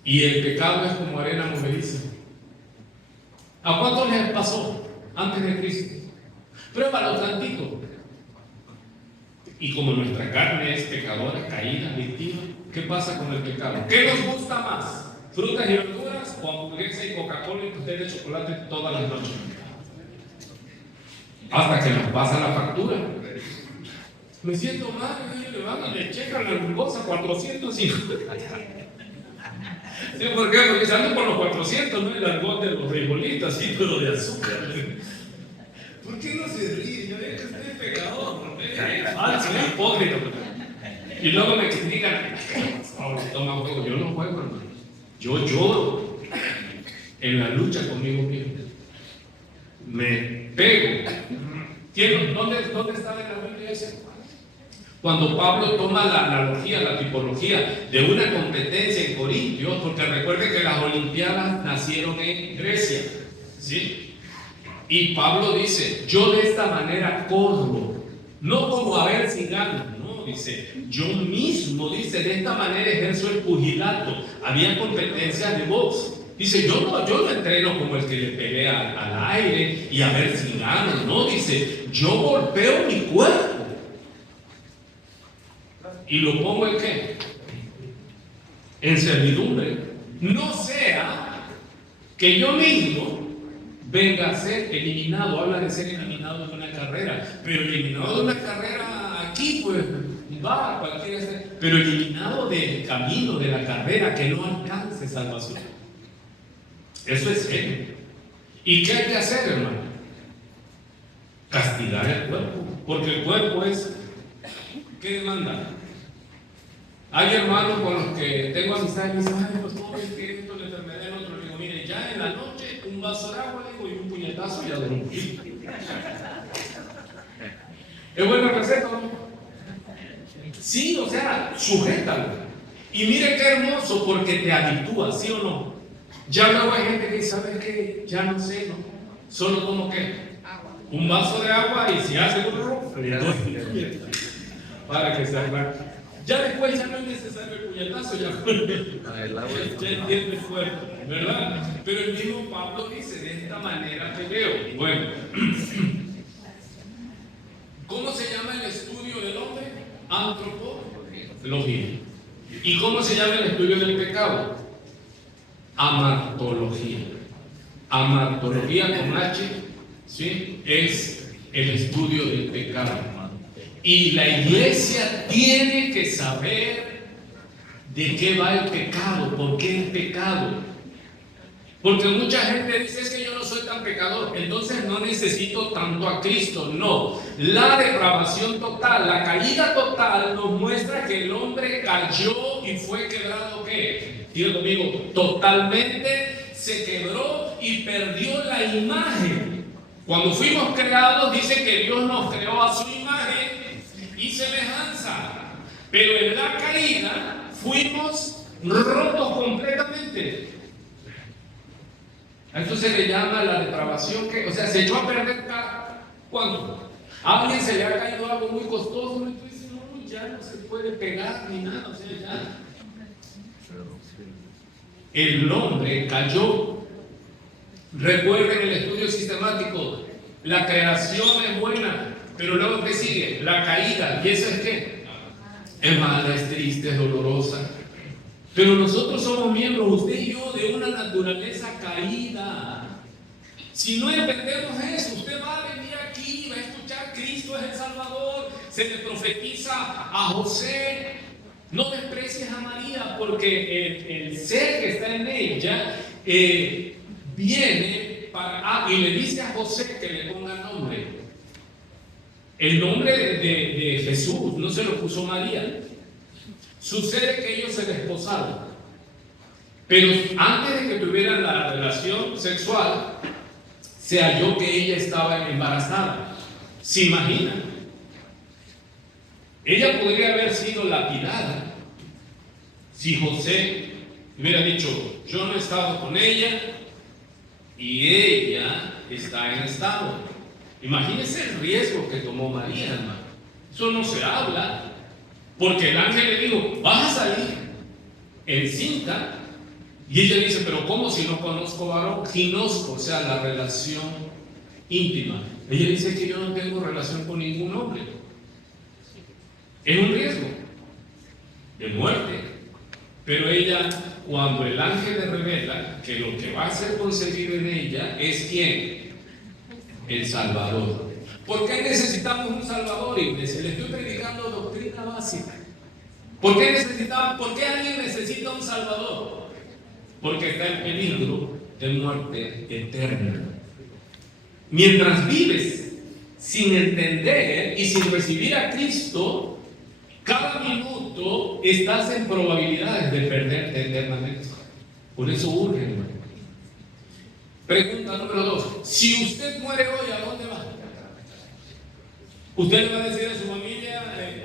Y el pecado es como arena movediza. ¿A cuánto les pasó antes de Cristo? Pruébalo tantito. Y como nuestra carne es pecadora, caída, víctima, ¿qué pasa con el pecado? ¿Qué nos gusta más? ¿Frutas y verduras o hamburguesa y Coca-Cola y pastel de chocolate todas las noches? Hasta que nos pasa la factura. Me siento mal, le van y le checan la glucosa 450. ¿Sí? ¿Por qué? Porque salen por los 400, no el argot de los frijolitos, sí, pero de azúcar. ¿Por qué no se ríe? Yo digo que usted es pecador, soy hipócrita. Y luego me critican. Toma juego. Yo no juego, hermano. Yo lloro en la lucha conmigo mismo. Me pego. ¿Dónde está en la Biblia ese? Cuando Pablo toma la analogía, la tipología de una competencia en Corintios, porque recuerden que las Olimpiadas nacieron en Grecia, ¿sí? Y Pablo dice, yo de esta manera corro, no como a ver si gano, no, dice, yo mismo, dice, de esta manera ejerzo el pugilato. Había competencias de box. Dice, yo no entreno como el que le pelea al aire y a ver si gano, no, dice, yo golpeo mi cuerpo. ¿Y lo pongo en qué? En servidumbre. No sea que yo mismo venga a ser eliminado. Habla de ser eliminado de una carrera. Pero eliminado de una carrera aquí, pues va, cualquiera ser. Pero eliminado del camino, de la carrera, que no alcance salvación. Eso es serio. ¿Y qué hay que hacer, hermano? Castigar el cuerpo. Porque el cuerpo es, ¿qué demanda? Hay hermanos con los que tengo amistad y me dicen, ay, pastor, es que esto, la enfermedad del otro. Le digo, mire, ya en la noche, un vaso de agua, digo, y un puñetazo, ya dormí. ¿Es buena receta, no? Sí, o sea, sujétalo. Y mire qué hermoso, porque te habitúa, ¿sí o no? Ya luego hay gente que dice, ¿sabes qué? Ya no sé, ¿no? Solo tomo ¿qué? Un vaso de agua y si hace un rojo, para que se haga. Ya después ya no es necesario el puñetazo, ya entiende el cuerpo, ¿verdad? Pero el mismo Pablo dice, de esta manera peleo. Bueno, ¿cómo se llama el estudio del hombre? Antropología. ¿Y cómo se llama el estudio del pecado? Amartología. Amartología con H, ¿sí? Es el estudio del pecado. Y la iglesia tiene que saber de qué va el pecado, por qué el pecado. Porque mucha gente dice, es que yo no soy tan pecador, entonces no necesito tanto a Cristo. No, la depravación total, la caída total nos muestra que el hombre cayó y fue quebrado, ¿qué? Diga conmigo, totalmente se quebró y perdió la imagen. Cuando fuimos creados, dice que Dios nos creó a su imagen y semejanza, pero en la caída fuimos rotos completamente. A eso se le llama la depravación, que, o sea, se echó a perder ¿cuándo? A alguien se le ha caído algo muy costoso y tú dices, no, ya no se puede pegar ni nada, o sea, ya. El hombre cayó. Recuerden el estudio sistemático, la creación es buena, pero luego ¿qué sigue? La caída. ¿Y eso es qué? Es mala, es triste, es dolorosa. Pero nosotros somos miembros, usted y yo, de una naturaleza caída. Si no entendemos eso, usted va a venir aquí, va a escuchar Cristo es el Salvador, se le profetiza a José. No desprecies a María, porque el ser que está en ella viene y le dice a José que le ponga nombre. El nombre de Jesús no se lo puso María. Sucede que ellos se desposaron, pero antes de que tuvieran la relación sexual, se halló que ella estaba embarazada. ¿Se imaginan? Ella podría haber sido lapidada si José hubiera dicho, yo no he estado con ella y ella está en estado. Imagínense el riesgo que tomó María, hermano. Eso no se habla, porque el ángel le dijo, vas a salir encinta. Y ella dice, pero ¿cómo si no conozco varón? Ginosco, o sea, la relación íntima. Ella dice que yo no tengo relación con ningún hombre. Es un riesgo de muerte. Pero ella, cuando el ángel le revela que lo que va a ser concebido en ella es ¿quién? El Salvador. ¿Por qué necesitamos un Salvador, iglesia? Le estoy predicando doctrina básica. ¿Por qué alguien necesita un Salvador? Porque está en peligro de muerte eterna. Mientras vives sin entender y sin recibir a Cristo, cada minuto estás en probabilidades de perderte eternamente. Por eso urge, hermano. Pregunta número 2. Si usted muere hoy, ¿a dónde va? Usted le va a decir a su familia,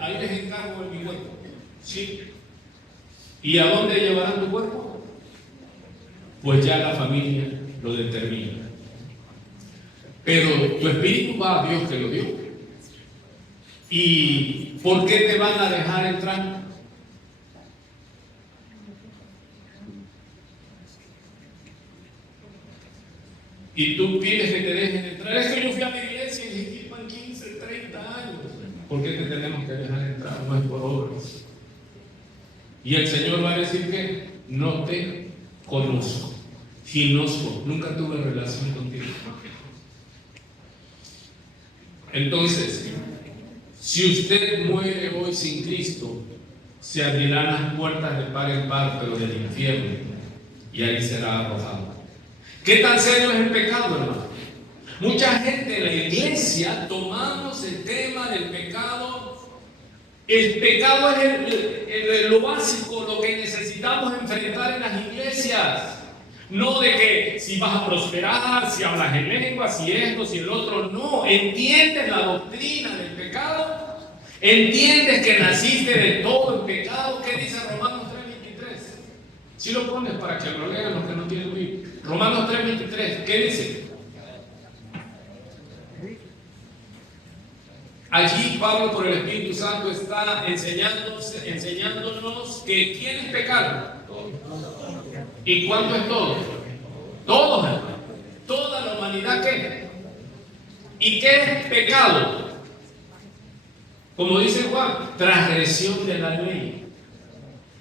ahí les encargo en mi cuerpo. ¿Sí? ¿Y a dónde llevarán tu cuerpo? Pues ya la familia lo determina. Pero tu espíritu va a Dios que lo dio. ¿Y por qué te van a dejar entrar? Y tú pides que te dejen entrar. Es que yo fui a la iglesia y llevan 15, 30 años. ¿Por qué te tenemos que dejar entrar? No es por obras. Y el Señor va a decir que no te conozco, ginosco, nunca tuve relación contigo. Entonces, si usted muere hoy sin Cristo, se abrirán las puertas de par en par, pero del infierno, y ahí será arrojado. ¿Qué tan serio es el pecado, hermano? Mucha gente en la iglesia tomamos el tema del pecado. El pecado es lo básico, lo que necesitamos enfrentar en las iglesias. No de que si vas a prosperar, si hablas en lengua, si esto, si el otro. No, entiendes la doctrina del pecado. Entiendes que naciste de todo el pecado. ¿Qué dice Romanos 3:23? Si lo pones para que lo lean los que no tienen Biblia. Romanos 3:23, ¿qué dice? Allí Pablo, por el Espíritu Santo, está enseñándonos que ¿quién es pecado? ¿Y cuánto es todo? Todos, hermano. Toda la humanidad, ¿qué? ¿Y qué es pecado? Como dice Juan, transgresión de la ley.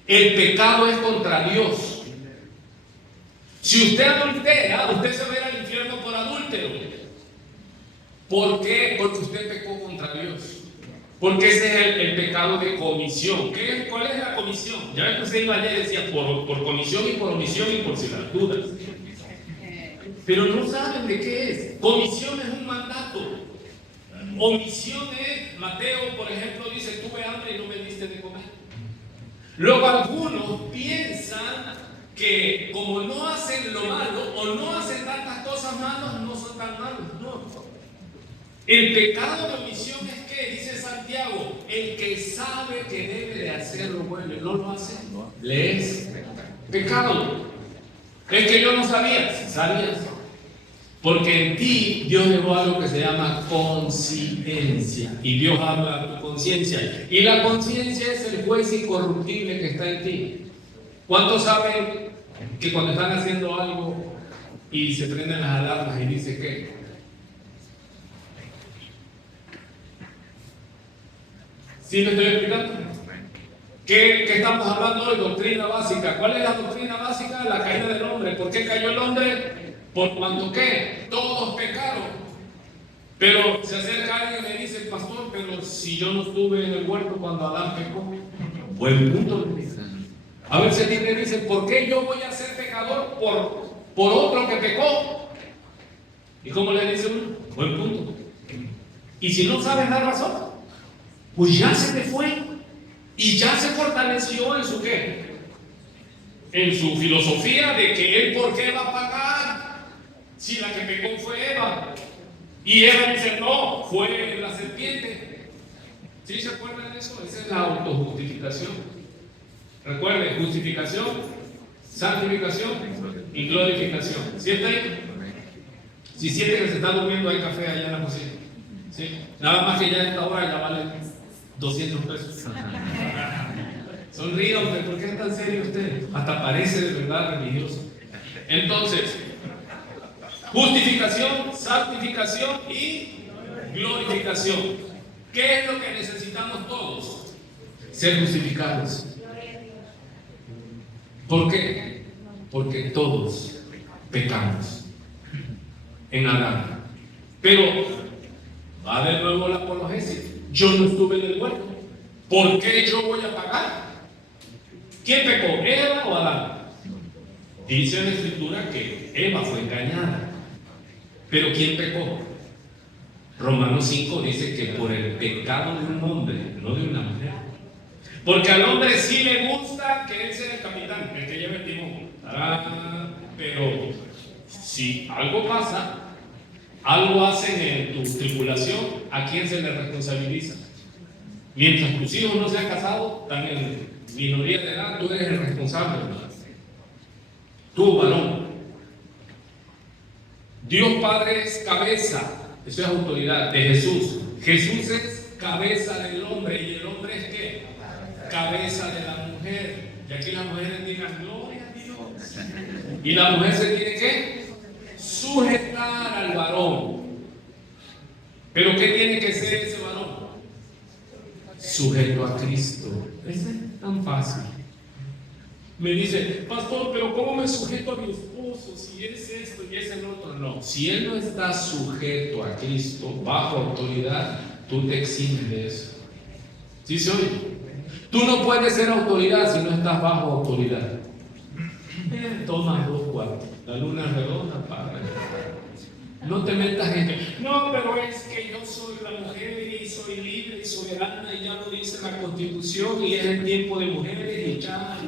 El pecado es contra Dios. Si usted adultera, usted se va a ir al infierno por adúltero. ¿Por qué? Porque usted pecó contra Dios. Porque ese es el pecado de comisión. ¿Cuál es la comisión? Ya ves que usted iba ayer y decía por comisión y por omisión y por si las dudas. Pero no saben de qué es. Comisión es un mandato. Omisión es, Mateo, por ejemplo, dice: tuve hambre y no me diste de comer. Luego algunos piensan que como no hacen lo malo o no hacen tantas cosas malas, no son tan malos. No. El pecado de omisión es que, dice Santiago, el que sabe que debe de hacer lo bueno y no lo hace, le es pecado. Es que yo no sabía, sabías. Porque en ti Dios dejó algo que se llama conciencia. Y Dios habla de tu conciencia. Y la conciencia es el juez incorruptible que está en ti. ¿Cuántos saben que cuando están haciendo algo y se prenden las alarmas y dice que ¿sí me estoy explicando? ¿Qué estamos hablando hoy? Doctrina básica. ¿Cuál es la doctrina básica? La caída del hombre. ¿Por qué cayó el hombre? Por cuanto ¿qué? Todos pecaron. Pero se acerca alguien y me dice: pastor, pero si yo no estuve en el huerto cuando Adán pecó. Buen punto, le dice. A ver si alguien me dice: ¿por qué yo voy a ser pecador por otro que pecó? ¿Y cómo le dice uno? Buen punto. Y si no sabes dar razón, pues ya se te fue y ya se fortaleció en su ¿qué? En su filosofía de que él por qué va a pagar si la que pecó fue Eva. Y Eva dice: no, fue la serpiente. ¿Sí se acuerdan de eso? Esa es la autojustificación. Recuerden: justificación, santificación y glorificación. ¿Sí está ahí? Si siente que se está durmiendo, hay café allá en la cocina. ¿Sí? Nada más que ya a esta hora ya vale 200 pesos. Sonríe, hombre, ¿por qué es tan serio usted? Hasta parece de verdad religioso. Entonces, justificación, santificación y glorificación. ¿Qué es lo que necesitamos todos? Ser justificados. ¿Por qué? Porque todos pecamos en Adán. Pero va de nuevo la apologésis. Yo no estuve en el huerto. ¿Por qué yo voy a pagar? ¿Quién pecó? ¿Eva o Adán? Dice en la Escritura que Eva fue engañada. ¿Pero quién pecó? Romanos 5 dice que por el pecado de un hombre, no de una mujer. Porque al hombre sí le gusta que él sea el capitán, el que lleve el timón. Pero si algo pasa, algo hacen en tu tripulación, ¿a quién se le responsabiliza? Mientras tus hijos no se han casado, están en minoría de edad, tú eres el responsable, hermano. Tú, varón. Dios Padre es cabeza, eso es autoridad de Jesús. Jesús es cabeza del hombre y el hombre es ¿qué? Cabeza de la mujer. Y aquí las mujeres digan gloria a Dios. Y la mujer se tiene que sujetar al varón. Pero ¿qué tiene que ser ese varón? Sujeto a Cristo. Eso es tan fácil. Me dice, pastor, pero ¿cómo me sujeto a mi esposo si es esto y es el otro? No, si él no está sujeto a Cristo, bajo autoridad, tú te eximes de eso. ¿Sí se oye? Tú no puedes ser autoridad si no estás bajo autoridad. Toma 2 cuartos, la luna es redonda, padre. No te metas en que, no, pero es que yo soy la mujer y soy libre y soberana y ya lo dice la Constitución y es el tiempo de mujeres y ya,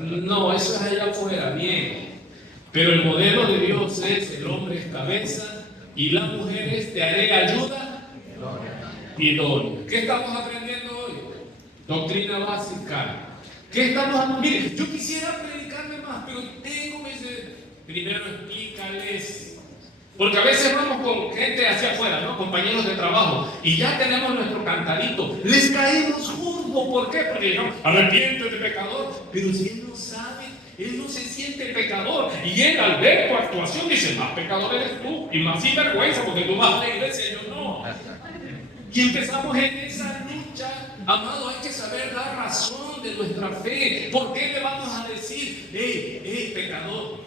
No, eso es allá afuera, bien. Pero el modelo de Dios es el hombre es cabeza y la mujer es te haré ayuda idónea. ¿Qué estamos aprendiendo hoy? Doctrina básica. ¿Qué estamos? Mire, yo quisiera predicarme más, pero tengo ese. Primero explícales. Porque a veces vamos con gente hacia afuera, ¿no? Compañeros de trabajo, y ya tenemos nuestro cantarito. Les caemos juzgo. ¿Por qué? Porque digamos, arrepiéntete, pecador. Pero si él no sabe, él no se siente pecador. Y él al ver tu actuación dice, más pecador eres tú, y más sinvergüenza, porque tú vas a la iglesia y yo no. Y empezamos en esa lucha. Amado, hay que saber dar razón de nuestra fe. ¿Por qué le vamos a decir, pecador?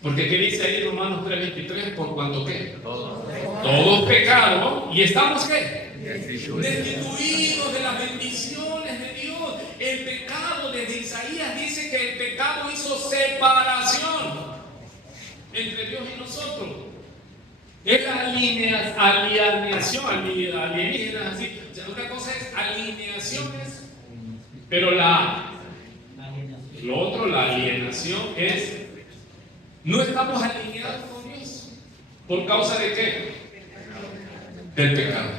Porque ¿qué dice ahí Romanos 3:23? Por cuanto ¿qué? Todos pecados. ¿Y estamos qué? Destituidos de las bendiciones de Dios. El pecado, desde Isaías dice que el pecado hizo separación entre Dios y nosotros. Es la alineación, alienígenas así. O sea, una cosa es alineaciones, pero lo otro, la alienación es no estamos alineados con Dios. ¿Por causa de qué? Del pecado.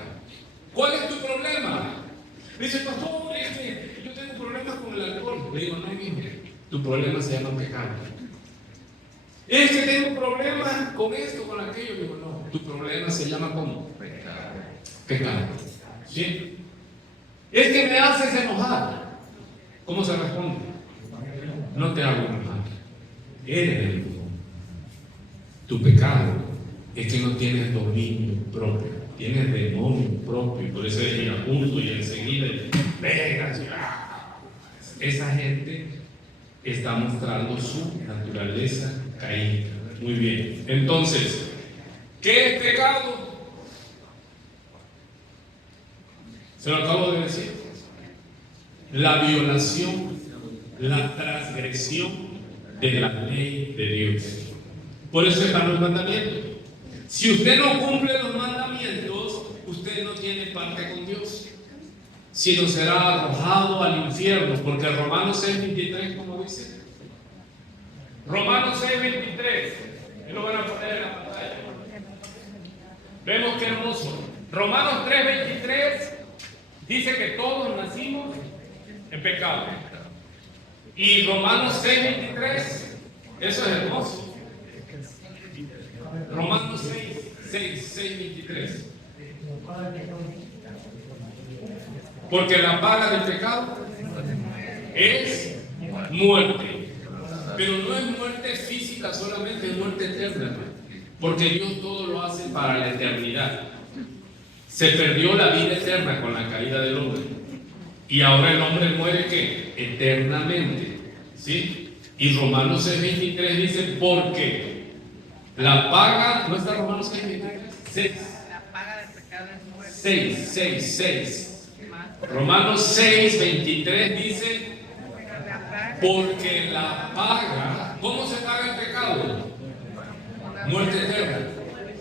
¿Cuál es tu problema? Dice, pastor, yo tengo problemas con el alcohol. Le digo, no, hijo, tu problema se llama pecado. Es que tengo problemas con esto, con aquello. Le digo, no, tu problema se llama ¿cómo? Pecado. ¿Sí? Es que me haces enojar. ¿Cómo se responde? No te hago enojar. Eres el mundo. Tu pecado es que no tienes dominio propio, tienes demonio propio, y por eso es iracundo y enseguida pegas. Esa gente está mostrando su naturaleza caída. Muy bien. Entonces, ¿qué es pecado? Se lo acabo de decir. La violación, la transgresión de la ley de Dios. Por eso están los mandamientos. Si usted no cumple los mandamientos, usted no tiene parte con Dios, sino será arrojado al infierno. Porque Romanos 6:23, como dice, Romanos 6:23, y lo van a poner en la pantalla. Vemos qué hermoso. Romanos 3:23 dice que todos nacimos en pecado. Y Romanos 6:23, eso es hermoso. Romanos 6:23. Porque la paga del pecado es muerte. Pero no es muerte física solamente, es muerte eterna. Porque Dios todo lo hace para la eternidad. Se perdió la vida eterna con la caída del hombre. Y ahora el hombre muere ¿qué? Eternamente. ¿Sí? Y Romanos 6:23 dice, porque la paga, ¿no está Romanos 6:23? 6. La paga del pecado es muerte. 6. Romanos 6:23 dice, porque la paga, ¿cómo se paga el pecado? Muerte eterna.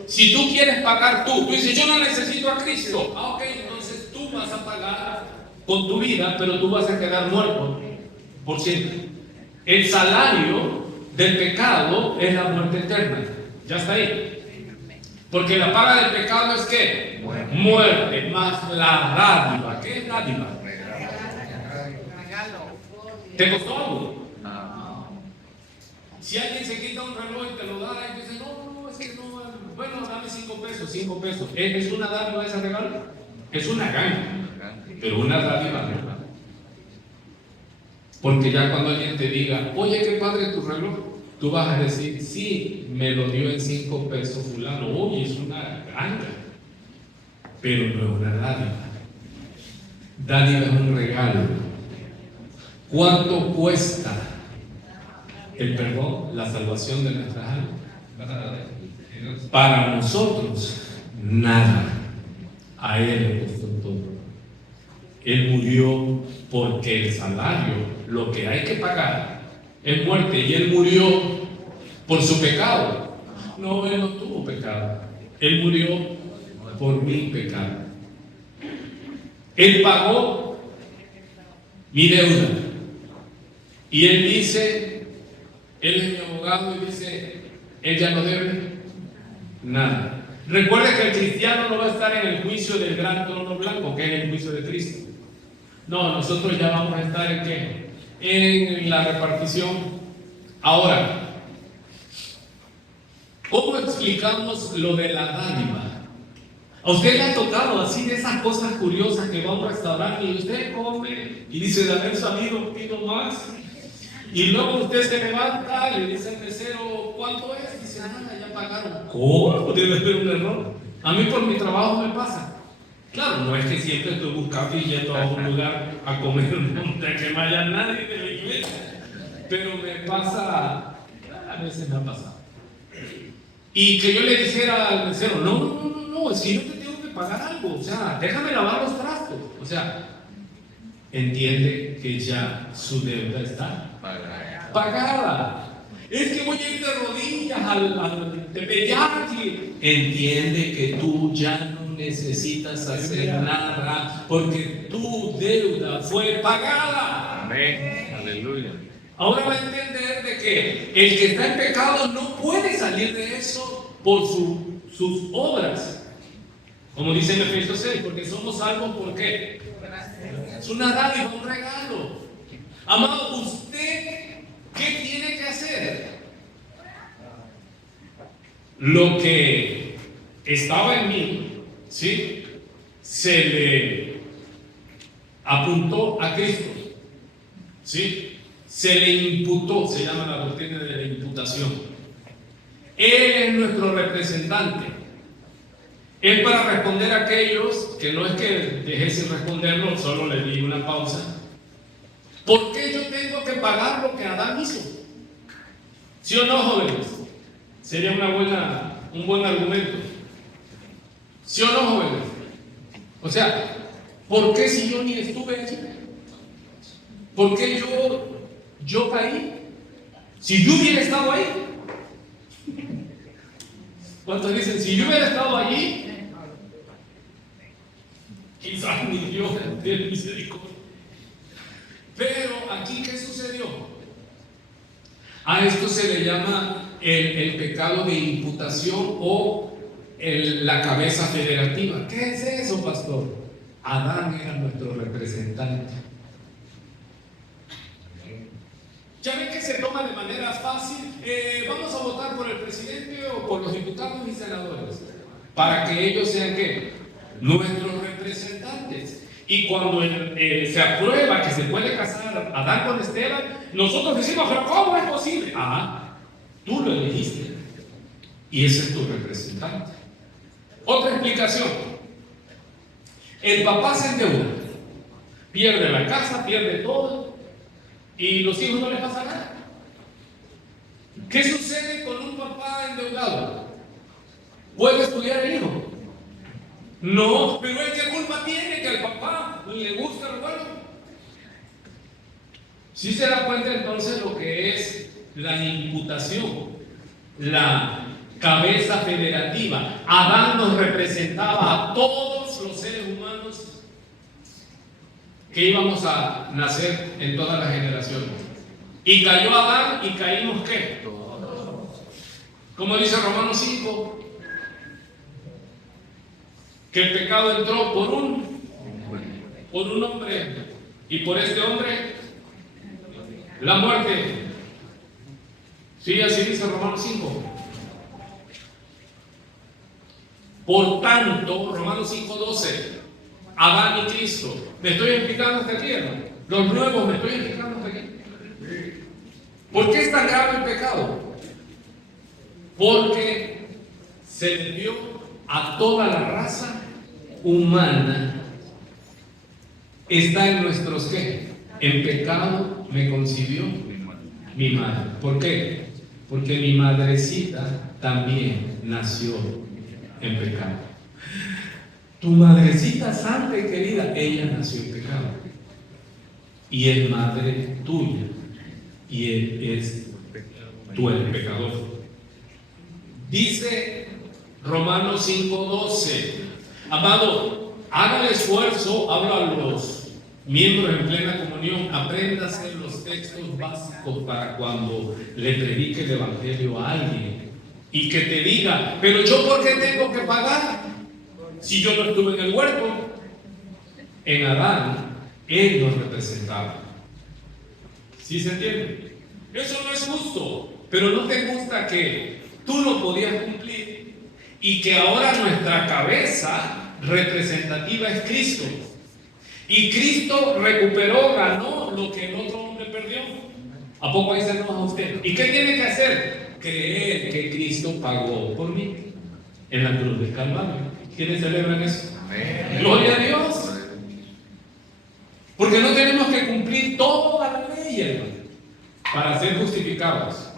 Si tú quieres pagar tú dices, yo no necesito a Cristo. Ok, entonces tú vas a pagar con tu vida, pero tú vas a quedar muerto por siempre. El salario del pecado es la muerte eterna. Ya está ahí. Porque la paga del pecado es ¿qué? Muerte, más la dádiva. ¿Qué es dádiva? Regalo. ¿Te costó algo? Si alguien se quita un reloj y te lo da y dice, no, es que no, bueno, dame 5 pesos, 5 pesos. ¿Es una dádiva ese regalo? Es una ganga, pero una dádiva no. Porque ya cuando alguien te diga, oye, qué padre tu reloj, tú vas a decir, sí, me lo dio en 5 pesos fulano. Oye, es una ganga, pero no es una dádiva. Dádiva es un regalo. ¿Cuánto cuesta el perdón, la salvación de nuestras almas? Para nosotros, nada. A Él le costó todo. Él murió porque el salario, lo que hay que pagar, es muerte. Y Él murió por su pecado. No, Él no tuvo pecado. Él murió por mi pecado. Él pagó mi deuda. Y Él dice, Él es mi abogado y dice, Él ya no debe nada. Recuerde que el cristiano no va a estar en el juicio del gran trono blanco, que es el juicio de Cristo. No, nosotros ya vamos a estar en ¿qué? En la repartición. Ahora, ¿cómo explicamos lo de la dádiva? ¿A usted le ha tocado así de esas cosas curiosas que va a un restaurante y usted come y dice, de haber sabido, pido más? Y luego usted se levanta, le dice al mesero, ¿cuánto es? Dice, nada, ya pagaron. ¿Cómo? Debe haber un error. A mí por mi trabajo me pasa. Claro, no es que siempre estoy buscando y yendo a un lugar a comer donde que no haya nadie de la iglesia. Pero me pasa, a veces me ha pasado. Y que yo le dijera al mesero, no, es que yo te tengo que pagar algo. O sea, déjame lavar los trastos. O sea, entiende que ya su deuda está pagada. Es que voy a ir de rodillas al Tepeyac. Entiende que tú ya no necesitas hacer nada porque tu deuda fue pagada. Amén. Aleluya. Ahora va a entender de que el que está en pecado no puede salir de eso por sus obras. Como dice en Efesios 6, porque somos salvos ¿por qué? Es una dádiva, un regalo. Amado, ¿usted qué tiene que hacer? Lo que estaba en mí, ¿sí? Se le apuntó a Cristo, ¿sí? Se le imputó, se llama la doctrina de la imputación. Él es nuestro representante. Es para responder a aquellos que no es que dejé sin responderlo, solo le di una pausa. ¿Por qué yo tengo que pagar lo que Adán hizo? ¿Sí o no, jóvenes? Sería un buen argumento. ¿Sí o no, jóvenes? O sea, ¿por qué si yo ni estuve allí? ¿Por qué yo caí? Si yo hubiera estado ahí. ¿Cuántos dicen? Si yo hubiera estado allí, quizás ni Dios tiene misericordia. Pero aquí, ¿qué sucedió? A esto se le llama el pecado de imputación o la cabeza federativa. ¿Qué es eso, pastor? Adán era nuestro representante. Ya ven que se toma de manera fácil, vamos a votar por el presidente o por los diputados y senadores, para que ellos sean ¿qué? Nuestros representantes. Y cuando se aprueba que se puede casar Adán con Esteban, nosotros decimos, pero ¿cómo es posible? Tú lo elegiste y ese es tu representante. Otra explicación: el papá se endeuda, pierde la casa, pierde todo y los hijos no les pasa nada. ¿Qué sucede con un papá endeudado? ¿Puede estudiar el hijo? No, pero ¿él qué culpa tiene que al papá le gusta el bueno? Si se da cuenta entonces lo que es la imputación, la cabeza federativa. Adán nos representaba a todos los seres humanos que íbamos a nacer en todas las generaciones. Y cayó Adán y caímos ¿qué? Como dice Romanos 5, que el pecado entró por un hombre, y por este hombre la muerte. Sí, así dice Romanos 5. Por tanto, Romanos 5:12, Adán y Cristo. ¿Me estoy explicando hasta aquí, hermano? Los nuevos, ¿me estoy explicando hasta aquí? ¿Por qué es tan grave el pecado? Porque se le dio a toda la raza humana. Está en nuestros ¿qué? En pecado me concibió mi madre. ¿Por qué? Porque mi madrecita también nació en pecado. Tu madrecita santa y querida, ella nació en pecado. Y es madre tuya. Y él es tú el pecador. Dice Romanos 5:12, amado, haga el esfuerzo, habla a los miembros en plena comunión, apréndase los textos básicos para cuando le predique el evangelio a alguien y que te diga, pero yo ¿por qué tengo que pagar? Si yo no estuve en el huerto. En Adán, él nos representaba. ¿Sí se entiende? Eso no es justo, pero ¿no te gusta que tú lo podías cumplir y que ahora nuestra cabeza representativa es Cristo? Y Cristo recuperó, ganó lo que el otro hombre perdió. ¿A poco ahí se enoja usted? ¿Y qué tiene que hacer? Creer que Cristo pagó por mí en la cruz del Calvario. ¿Quiénes celebran eso? Amén. Gloria a Dios. Porque no tenemos que cumplir toda la ley, hermano, para ser justificados.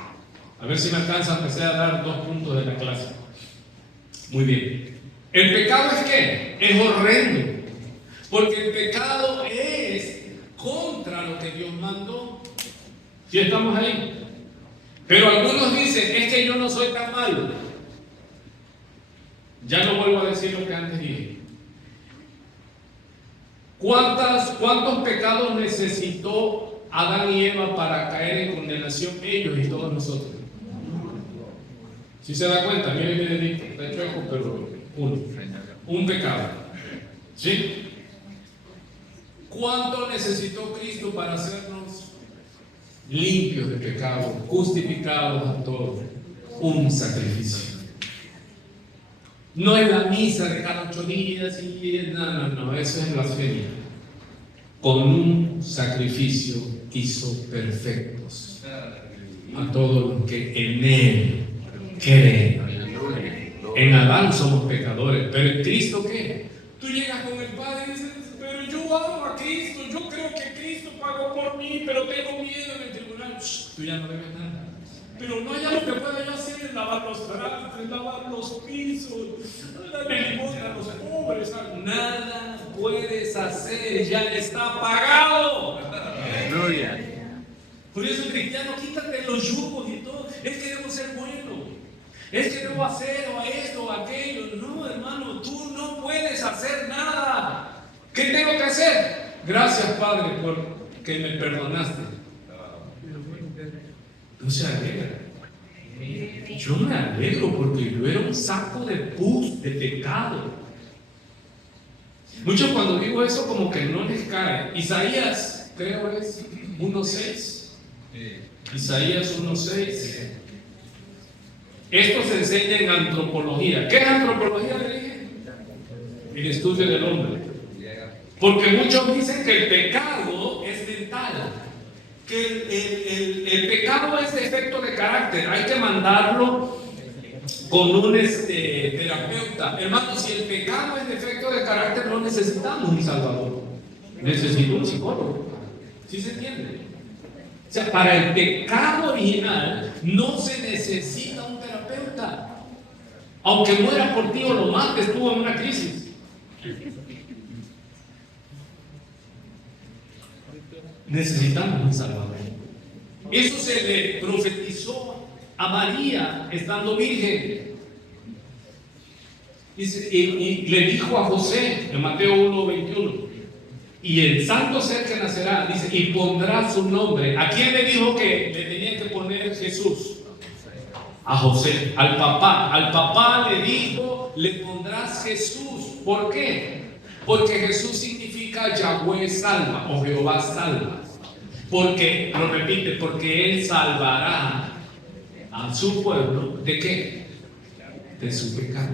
A ver si me alcanza aunque sea a dar 2 puntos de la clase. Muy bien. ¿El pecado es qué? Es horrendo. Porque el pecado es contra lo que Dios mandó. ¿Sí estamos ahí? Pero algunos dicen, es que yo no soy tan malo. Ya no vuelvo a decir lo que antes dije. ¿Cuántos pecados necesitó Adán y Eva para caer en condenación? Ellos y todos nosotros. Si se da cuenta, miren, está chueco, pero un pecado. ¿Sí? ¿Cuánto necesitó Cristo para hacernos limpios de pecado, justificados a todos? Un sacrificio. No es la misa de cada 8 días y no, eso es blasfemia. Con un sacrificio hizo perfectos a todos los que en Él creen. En Adán somos pecadores, pero en Cristo ¿qué? Tú llegas con el Padre y dices, pero yo amo a Cristo, yo creo que Cristo pagó por mí, pero tengo miedo en el tribunal. Tú ya no debes nada. Pero no hay algo que pueda yo hacer, lavar los trastes, lavar los pisos, darle limosna a los pobres. Nada puedes hacer, ya está pagado. Gloria. Por eso, cristiano, quítate los yugos y todo. Es que debo ser bueno, es que debo hacer o esto o aquello. No, hermano, tú no puedes hacer nada. ¿Qué tengo que hacer? Gracias, Padre, porque me perdonaste. No se alegra. Yo me alegro porque yo era un saco de pus, de pecado. Muchos cuando digo eso como que no les cae. Isaías, creo es 1:6. Isaías 1:6. Esto se enseña en antropología. ¿Qué es antropología? Le dije. El estudio del hombre. Porque muchos dicen que el pecado es mental. Que el pecado es defecto de carácter, hay que mandarlo con un terapeuta. Hermano, si el pecado es defecto de carácter, no necesitamos un salvador, necesito un psicólogo. ¿Sí se entiende? O sea, para el pecado original no se necesita un terapeuta, aunque muera por ti o lo mates, estuvo en una crisis. Necesitamos un Salvador. Eso se le profetizó a María estando virgen. Y le dijo a José en Mateo 1:21, y el santo ser que nacerá, dice, y pondrá su nombre. ¿A quién le dijo que le tenía que poner Jesús? A José, al papá. Al papá le dijo, le pondrás Jesús. ¿Por qué? Porque Jesús significa Yahweh salva o Jehová salva. Porque, lo repite, porque Él salvará a su pueblo, ¿de qué? De su pecado.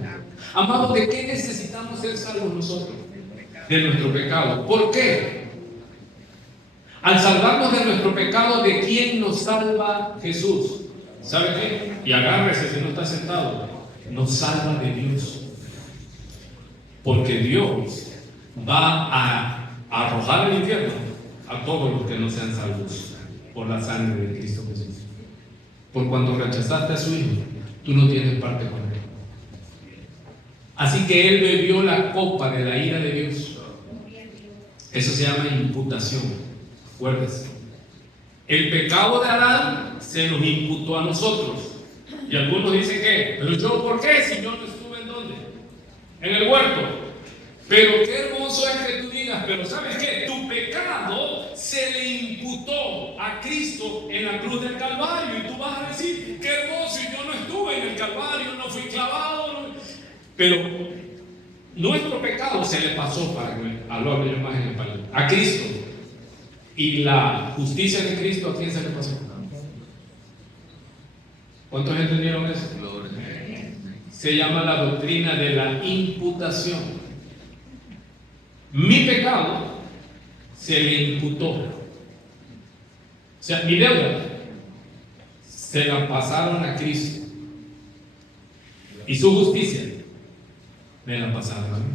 Amados, ¿de qué necesitamos ser salvos nosotros? De nuestro pecado. ¿Por qué? Al salvarnos de nuestro pecado, ¿de quién nos salva Jesús? ¿Sabe qué? Y agárrese si no está sentado. Nos salva de Dios. Porque Dios va a arrojar al infierno a todos los que no sean salvos por la sangre de Cristo Jesús. Por cuanto rechazaste a su Hijo, tú no tienes parte con Él. Así que Él bebió la copa de la ira de Dios. Eso se llama imputación. Acuérdense. El pecado de Adán se nos imputó a nosotros. Y algunos dicen que, pero yo, ¿por qué? Si yo no estuve en dónde? En el huerto. Pero qué hermoso es que tú digas, pero ¿sabes qué? Tu pecado se le imputó a Cristo en la cruz del Calvario. Y tú vas a decir, qué hermoso, y yo no estuve en el Calvario, no fui clavado. No. Pero nuestro pecado se le pasó, para que hablo yo más en español, a Cristo. Y la justicia de Cristo, ¿a quién se le pasó? ¿Cuántos entendieron eso? Se llama la doctrina de la imputación. Mi pecado se le imputó. O sea, mi deuda se la pasaron a Cristo. Y su justicia me la pasaron a mí.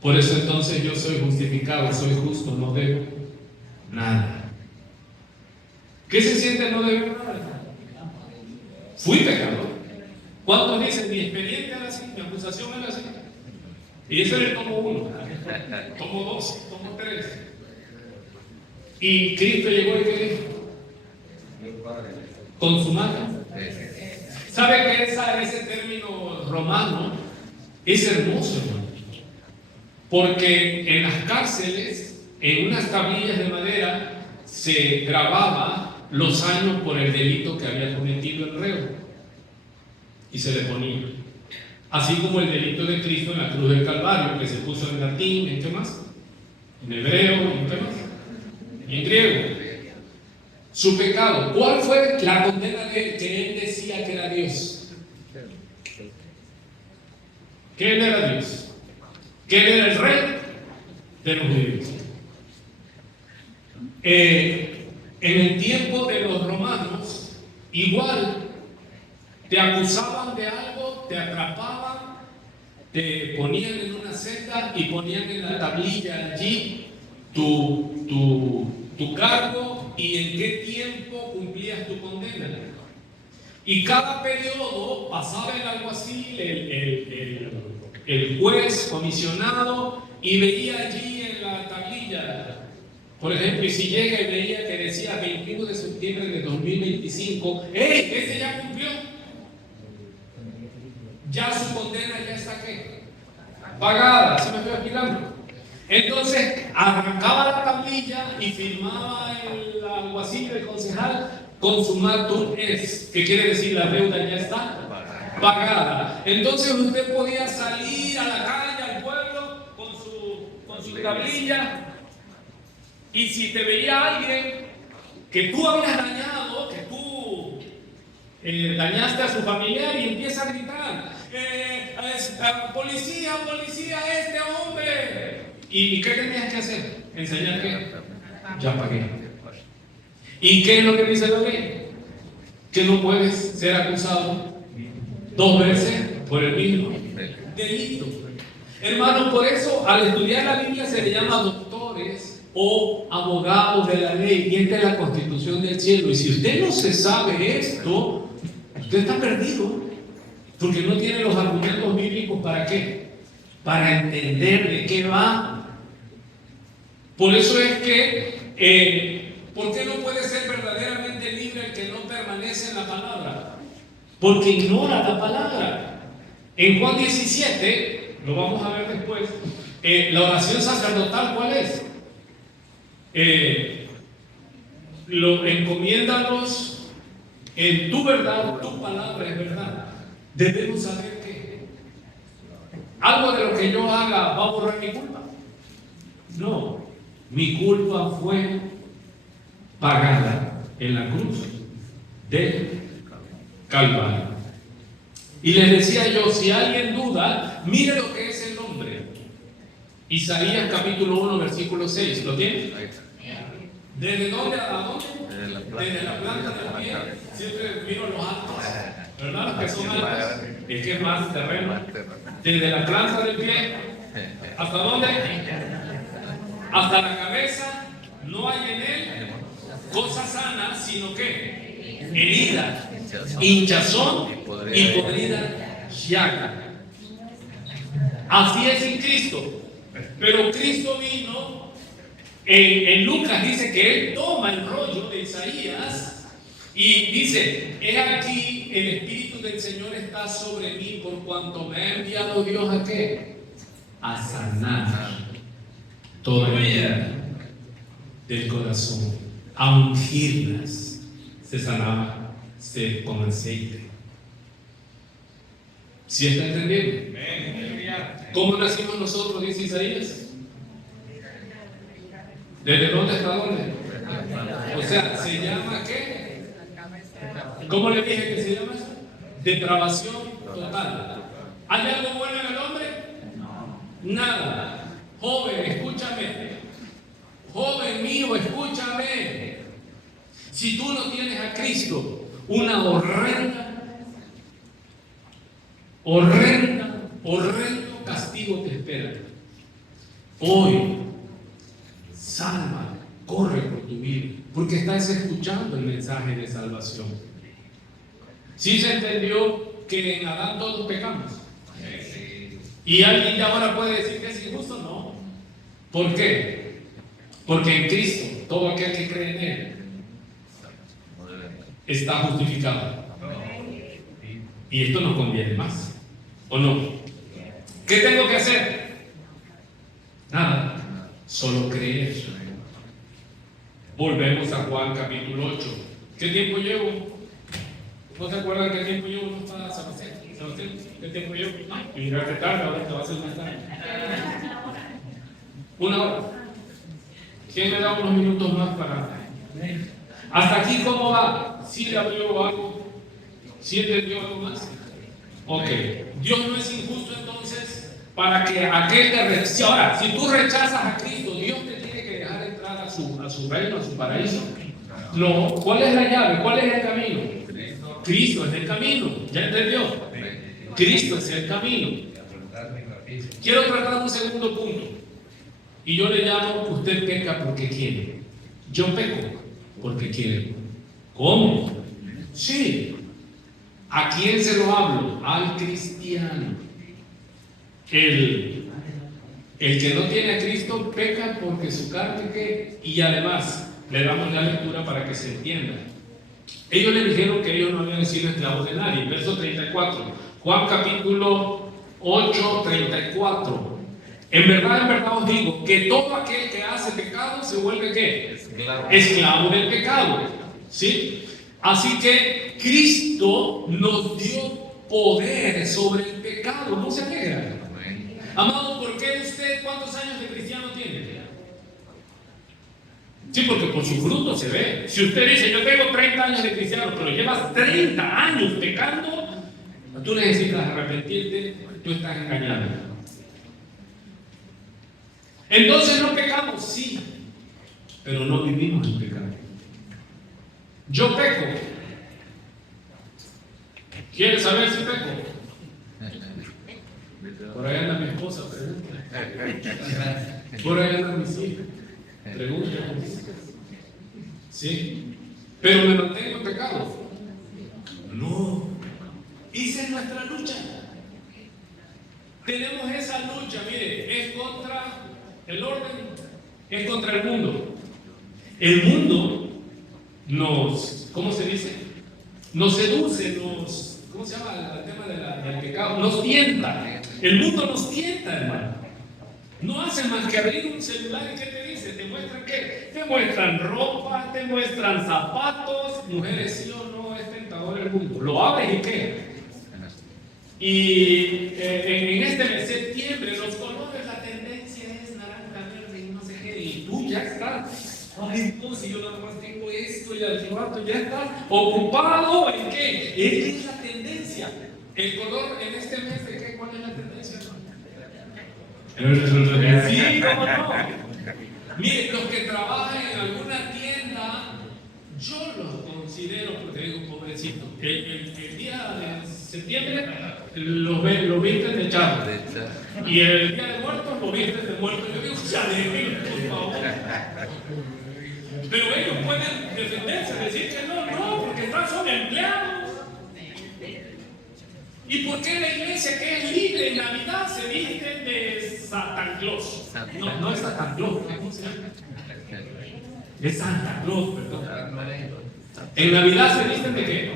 Por eso entonces yo soy justificado, soy justo, no debo nada. ¿Qué se siente no deber nada? Fui pecador. ¿Cuántos dicen mi expediente era así, mi acusación era así? Y ese era el tomo 1, tomo 2, tomo 3. Y Cristo llegó y ¿qué dijo? Consumado. ¿Sabe que ese término romano es hermoso, hermano? Porque en las cárceles, en unas tablillas de madera, se grababa los años por el delito que había cometido el reo y se le ponía, así como el delito de Cristo en la cruz del Calvario, que se puso en latín, ¿en qué más? En hebreo, ¿en qué más? Y en griego. Su pecado, ¿cuál fue la condena de él? Que él decía que era Dios, que él era Dios, que él era el rey de los judíos. En el tiempo de los romanos, igual te acusaban de algo, te atrapaban, te ponían en una celda y ponían en la tablilla allí tu cargo y en qué tiempo cumplías tu condena. Y cada periodo pasaba el alguacil, el juez comisionado, y veía allí en la tablilla. Por ejemplo, y si llega y veía que decía 21 de septiembre de 2025, ¡hey! Ese ya cumplió. Ya su condena ya está ¿qué? Pagada, ¿sí me estoy explicando? Entonces, arrancaba la tablilla y firmaba el alguacil, el concejal, consumatum est, que quiere decir la deuda ya está pagada. Entonces usted podía salir a la calle, al pueblo, con su tablilla. Y si te veía alguien que tú habías dañado, que tú dañaste a su familiar y empieza a gritar, policía, policía, este hombre. ¿Y qué tenías que hacer? Enseñar que ya pagué. ¿Y qué es lo que dice la ley? Que no puedes ser acusado 2 veces por el mismo delito. Hermano, por eso al estudiar la Biblia se le llama doctores o abogados de la ley, y esta es la Constitución del cielo. Y si usted no se sabe esto, usted está perdido, porque no tiene los argumentos bíblicos. ¿Para qué? Para entender de qué va. Por eso es que ¿por qué no puede ser verdaderamente libre el que no permanece en la palabra? Porque ignora la palabra. En Juan 17, lo vamos a ver después, la oración sacerdotal, ¿cuál es? Encomiéndanos en tu verdad, tu palabra es verdad. Debemos saber que ¿algo de lo que yo haga va a borrar mi culpa? No, mi culpa fue pagada en la cruz de Calvario. Y les decía yo, si alguien duda, mire lo que es el hombre. Isaías capítulo 1, versículo 6, ¿lo tiene? ¿Desde dónde a dónde? Desde la planta del pie. Siempre miro los altos, ¿verdad? Los que son altos, es que es más terreno. Desde la planta del pie, ¿hasta dónde? Hasta la cabeza. No hay en él cosa sana, sino que herida, hinchazón y podrida llaga. Así es en Cristo. Pero Cristo vino, en Lucas dice que él toma el rollo de Isaías y dice: he aquí el Espíritu del Señor está sobre mí, por cuanto me ha enviado Dios ¿a qué? A sanar toda herida del corazón, a ungirlas. Se sanaba con aceite. ¿Sí está entendiendo? ¿Cómo nacimos nosotros, dice Isaías? ¿Desde dónde hasta dónde? O sea, ¿se llama qué? ¿Cómo le dije que se llama eso? Depravación total. ¿Hay algo bueno en el hombre? Nada. Joven, escúchame. Joven mío, escúchame. Si tú no tienes a Cristo, una horrendo castigo te espera. Hoy, salva, corre por tu vida, porque estás escuchando el mensaje de salvación. ¿Sí se entendió que en Adán todos pecamos? ¿Y alguien ya ahora puede decir que es injusto? No. ¿Por qué? Porque en Cristo, todo aquel que cree en Él está justificado. Y esto nos conviene más, ¿o no? ¿Qué tengo que hacer? Nada, solo creer. Volvemos a Juan capítulo 8. ¿Qué tiempo llevo? ¿No se acuerdan qué tiempo llevo? ¿No está Sebastián? ¿Qué tiempo llevo? Y mirarte tarde, ahora te va a hacer más tarde. 1 hora. ¿Quién me da unos minutos más para...? ¿Hasta aquí cómo va? ¿Sí le abrió algo? ¿Sí entendió algo más? Ok. Dios no es injusto entonces para que aquel que rechaza. Ahora, si tú rechazas a Cristo, Dios te tiene que dejar entrar a su reino, a su paraíso. No. ¿Cuál es la llave? ¿Cuál es el camino? Cristo es el camino. ¿Ya entendió? Cristo es el camino. Quiero tratar un segundo punto. Y yo le llamo: usted peca porque quiere. Yo peco porque quiero. ¿Cómo? Sí. ¿A quién se lo hablo? Al cristiano. El que no tiene a Cristo peca porque su carne que... Y además le damos la lectura para que se entienda. Ellos le dijeron que ellos no habían sido esclavos de nadie. Verso 34. Juan capítulo 8, 34. En verdad os digo que todo aquel que hace pecado se vuelve ¿qué? Esclavo del pecado. ¿Sí? Así que Cristo nos dio poder sobre el pecado. No se alegra. Amado, ¿por qué usted cuántos años de cristiano tiene? Sí, porque por su fruto se ve. Si usted dice: yo tengo 30 años de cristiano, pero llevas 30 años pecando, tú necesitas arrepentirte, tú estás engañado. Entonces no pecamos, sí, pero no vivimos en pecado. Yo peco. ¿Quieres saber si peco? Por ahí anda mi esposa, pregunta. Por ahí anda mis hijas, pregunta. ¿Sí? Pero me mantengo en pecado. No. Esa es nuestra lucha. Tenemos esa lucha, mire, es contra el orden, es contra el mundo. El mundo nos, ¿cómo se dice? Nos seduce, ¿cómo se llama el tema del pecado? Nos tienta. El mundo nos tienta, hermano. No hace más que abrir un celular y ¿qué te dice? ¿Te muestran qué? Te muestran ropa, te muestran zapatos. Mujeres, sí o no, es tentador el mundo. Lo abres y ¿qué? Y en este mes de septiembre, los colores, la tendencia es naranja, verde y no sé qué. Y tú ya estás. Ay, no, si yo nada más tengo esto y al rato ya estás ocupado. ¿En qué? Esta es la tendencia. El color en este mes de qué, ¿cuál es la tendencia? Sí, ¿cómo no? Miren, los que trabajan en alguna tienda, yo los considero, porque digo, pobrecito, el día de septiembre lo visten de charro. Y el día de muertos lo visten de muertos. Yo digo, ya dejen, por favor. Pero ellos pueden defenderse, decir que no, porque son empleados. ¿Y por qué la iglesia que es libre en Navidad se viste de Santa Claus? No es Santa Claus, ¿cómo se llama? Es Santa Claus, perdón. En Navidad se visten de qué?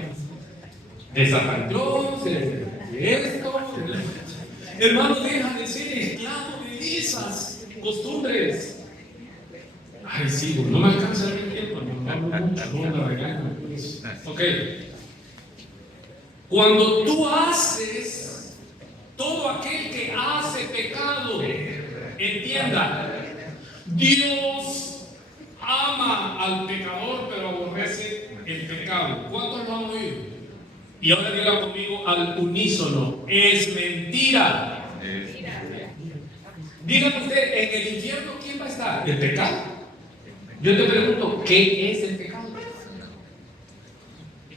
De Santa Claus, de esto. Hermano, deja de ser esclavo de esas costumbres. Ay, sí, no me alcanza el tiempo, no hablo mucho, no me regaño. Ok. Cuando tú haces, todo aquel que hace pecado, entienda, Dios ama al pecador, pero aborrece el pecado. ¿Cuántos lo han oído? Y ahora diga conmigo al unísono, es mentira. Dígame usted, en el infierno, ¿quién va a estar? ¿El pecado? Yo te pregunto, ¿qué es el pecado?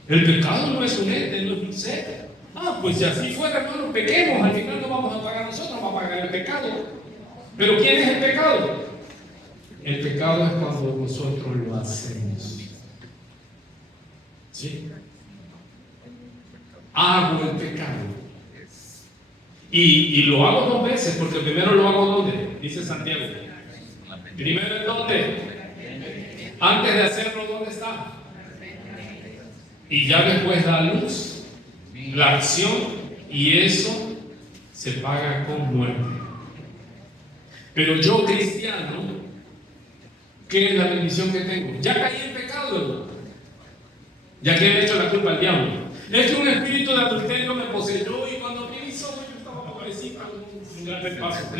El pecado no es un ente, no es un ser. Pues si así fuera, hermano, pequemos, al final no vamos a pagar nosotros, vamos a pagar el pecado. ¿Pero quién es el pecado? El pecado es cuando nosotros lo hacemos. ¿Sí? Hago el pecado. Y lo hago dos veces, porque primero lo hago ¿dónde? Dice Santiago. Primero ¿en dónde? Antes de hacerlo, ¿dónde está? Y ya después da luz, la acción, y eso se paga con muerte. Pero yo, cristiano, ¿qué es la bendición que tengo? Ya caí en pecado, ya que he hecho la culpa al diablo. Es que un espíritu de adulterio me poseyó y cuando me hizo, yo estaba pobrecita, un gran paso.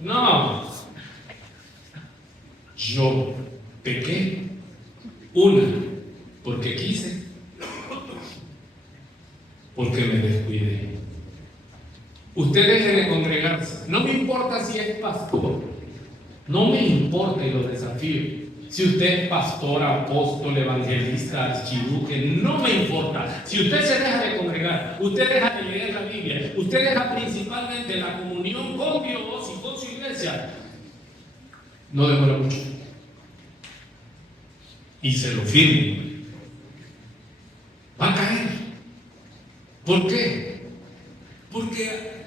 No, yo pequé. Una, porque quise, porque me descuidé. Usted deje de congregarse. No me importa si es pastor. No me importa y lo desafío. Si usted es pastor, apóstol, evangelista, archiduque, no me importa. Si usted se deja de congregar, usted deja de leer la Biblia, usted deja principalmente la comunión con Dios y con su iglesia, no demora mucho. Y se lo firmo, va a caer. ¿Por qué? Porque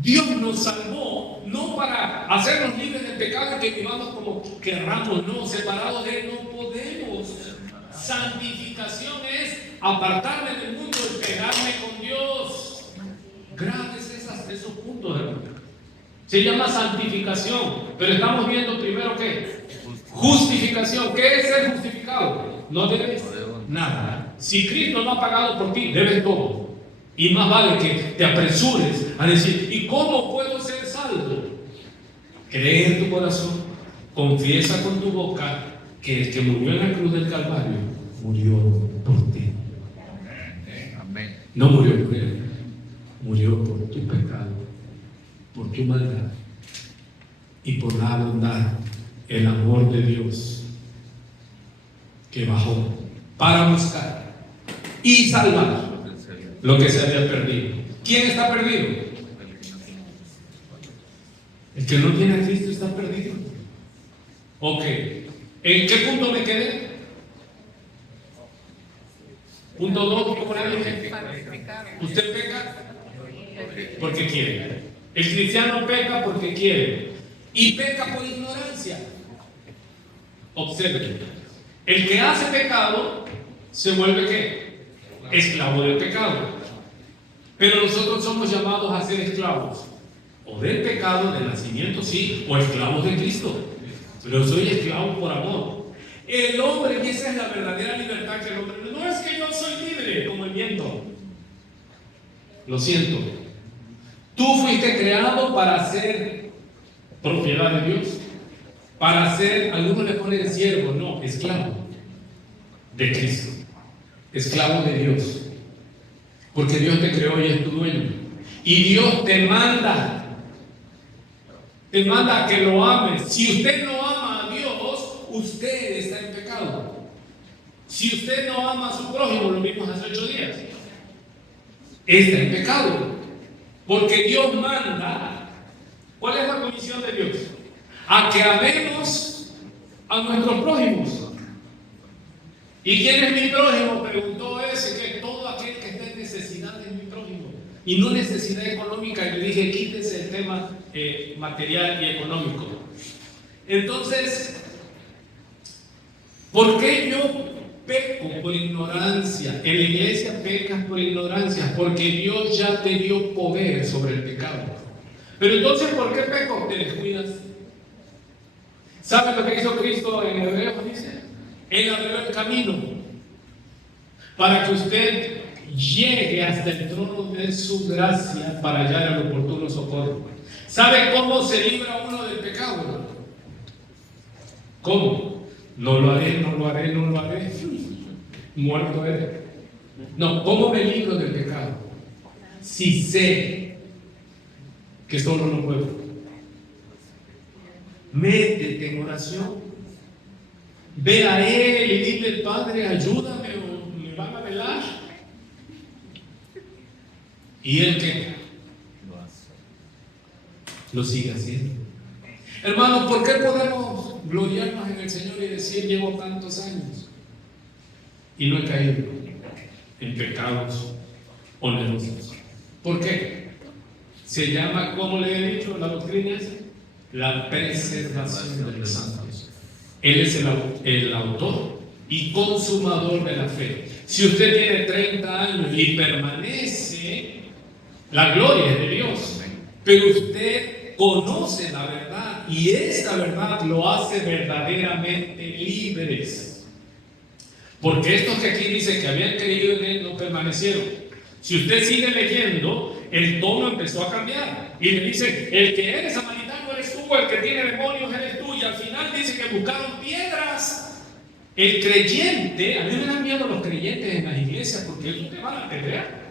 Dios nos salvó no para hacernos libres del pecado y que vivamos como querramos, no, separados de Él no podemos. Santificación es apartarme del mundo y pegarme con Dios. Grandes esos puntos, hermano. Se llama santificación, pero estamos viendo primero ¿qué? Justificación. ¿Qué es ser justificado? No debes nada. Si Cristo no ha pagado por ti, debes todo. Y más vale que te apresures a decir, ¿y cómo puedo ser salvo? Cree en tu corazón, confiesa con tu boca que el que murió en la cruz del Calvario murió por ti. No murió por él, murió por tu pecado, por tu maldad y por la bondad. El amor de Dios que bajó para buscar y salvar lo que se había perdido. ¿Quién está perdido? El que no tiene a Cristo está perdido. Ok, ¿en qué punto me quedé? Punto 2, usted peca porque quiere. El cristiano peca porque quiere y peca por ignorancia. Observen, el que hace pecado se vuelve ¿qué? Esclavo del pecado. Pero nosotros somos llamados a ser esclavos o del pecado, del nacimiento, sí, o esclavos de Cristo. Pero soy esclavo por amor. El hombre, y esa es la verdadera libertad que el hombre. No es que yo soy libre como el viento. Lo siento. Tú fuiste creado para ser propiedad de Dios. Para ser, algunos le ponen siervo, no, esclavo de Cristo. Esclavo de Dios. Porque Dios te creó y es tu dueño. Y Dios te manda a que lo ames. Si usted no ama a Dios, usted está en pecado. Si usted no ama a su prójimo, lo vimos hace 8 días, está en pecado. Porque Dios manda. ¿Cuál es la comisión de Dios? A que amemos a nuestros prójimos. ¿Y quién es mi prójimo? Preguntó ese, que todo aquel que esté en necesidad es mi prójimo. Y no necesidad económica. Yo dije, quítese el tema material y económico. Entonces, ¿por qué yo peco por ignorancia? En la iglesia pecas por ignorancia, porque Dios ya te dio poder sobre el pecado. Pero entonces, ¿por qué peco? Te descuidas. ¿Sabe lo que hizo Cristo en Hebreos? Dice, Él abrió el camino para que usted llegue hasta el trono de su gracia para hallar el oportuno socorro. ¿Sabe cómo se libra uno del pecado? ¿Cómo? No lo haré. Muerto eres. No, ¿cómo me libro del pecado? Si sé que solo no puedo. Métete en oración. Ve a Él y dile, Padre, ayúdame o me van a velar. ¿Y Él qué? Lo sigue haciendo. Hermano, ¿por qué podemos gloriarnos en el Señor y decir, llevo tantos años y no he caído en pecados onerosos? ¿Por qué? Se llama, como le he dicho, la doctrina es la preservación de los santos. Él es el autor y consumador de la fe. Si usted tiene 30 años y permanece, la gloria es de Dios. Pero usted conoce la verdad y esta verdad lo hace verdaderamente libres. Porque estos que aquí dicen que habían creído en Él no permanecieron. Si usted sigue leyendo, el tono empezó a cambiar. Y le dice, el que eres samaritano eres tú, el que tiene demonios eres tú. Y al final dice que buscaron piedras. El creyente, a mí me dan miedo los creyentes en las iglesias porque ellos te van a apedrear.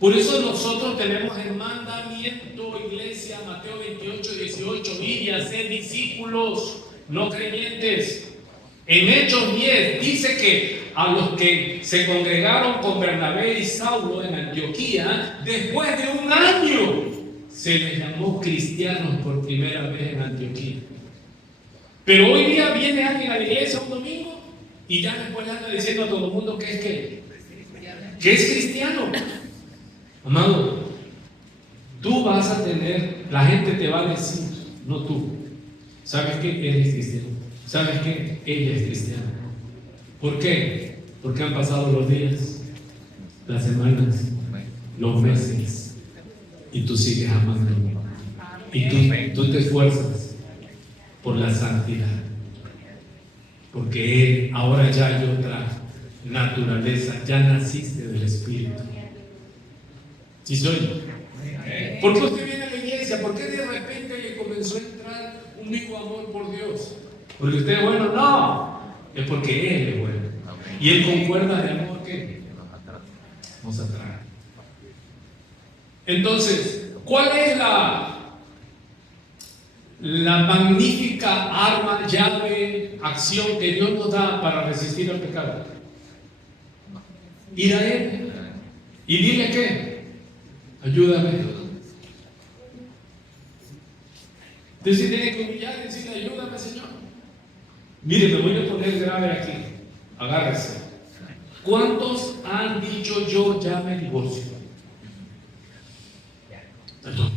Por eso nosotros tenemos el mandamiento, iglesia, Mateo 28, 18, ir y hacer discípulos no creyentes. En Hechos 10 dice que a los que se congregaron con Bernabé y Saulo en Antioquía, después de 1 año, se les llamó cristianos por primera vez en Antioquía. Pero hoy día viene alguien a la iglesia un domingo y ya después anda diciendo a todo el mundo que es que es cristiano. Amado, tú vas a tener, la gente te va a decir, no tú, ¿sabes qué? Él es cristiano. ¿Sabes qué? Ella es cristiana. ¿Por qué? Porque han pasado los días, las semanas, los meses, y tú sigues amando. Y tú te esfuerzas por la santidad. Porque Él, ahora ya hay otra naturaleza, ya naciste del Espíritu. ¿Sí soy? ¿Por qué usted viene a la iglesia? ¿Por qué de repente le comenzó a entrar un vivo amor por Dios? ¿Porque usted es bueno? No, es porque Él es bueno. Y Él con cuerdas de amor, ¿qué? Nos atrae. Entonces, ¿cuál es la magnífica arma, llave, acción que Dios nos da para resistir al pecado? Ir a Él y dile ¿qué? Ayúdame. Entonces tiene que humillar y decirle, ayúdame, Señor. Mire, me voy a poner grave aquí. Agárrese. ¿Cuántos han dicho yo ya me divorcio? Perdón.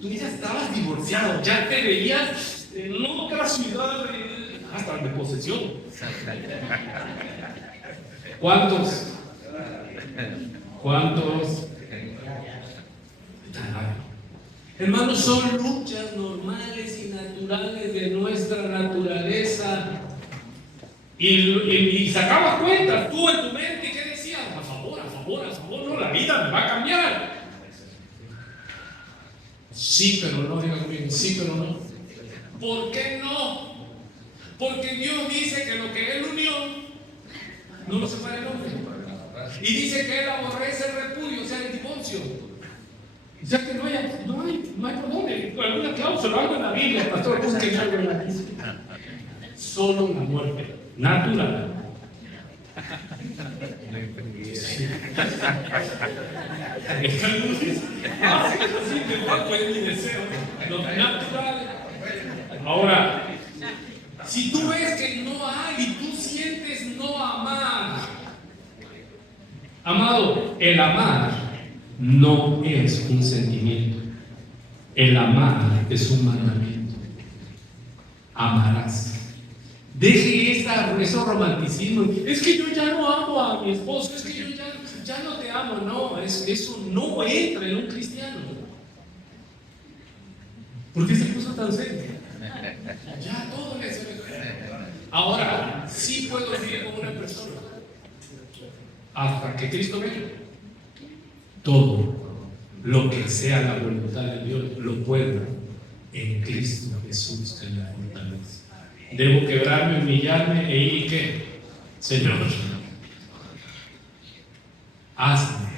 Tú ya estabas divorciado, ya te veías en otra ciudad, hasta de posesión. ¿Cuántos? Hermanos, son luchas normales y naturales de nuestra naturaleza. Y sacabas cuentas tú en tu mente, ¿qué decías? A favor, no, la vida Sí, pero no, diga conmigo, sí, pero no. ¿Por qué no? Porque Dios dice que lo que Él unió, no lo separa el hombre. Y dice que Él aborrece el repudio, o sea, el divorcio. O sea que no hay por dónde. Alguna cláusula, algo en la Biblia, pastor, busquen algo en la Biblia. Solo la muerte natural. Es que algunos dicen, así que fue mi deseo. Lo natural. Ahora, si tú ves que no hay y tú sientes no amar, amado, el amar no es un sentimiento. El amar es un mandamiento. Amarás. Deje esos romanticismos. Es que yo ya no amo a mi esposo, es que yo ya no te amo. No, eso no entra en un cristiano. ¿Por qué se puso tan serio? Ya todo le se me... Ahora, sí puedo vivir con una persona hasta que Cristo venga. Todo lo que sea la voluntad de Dios lo puedo en Cristo Jesús que me fortalece. Debo quebrarme, humillarme e ir y ¿qué? Señor, hazme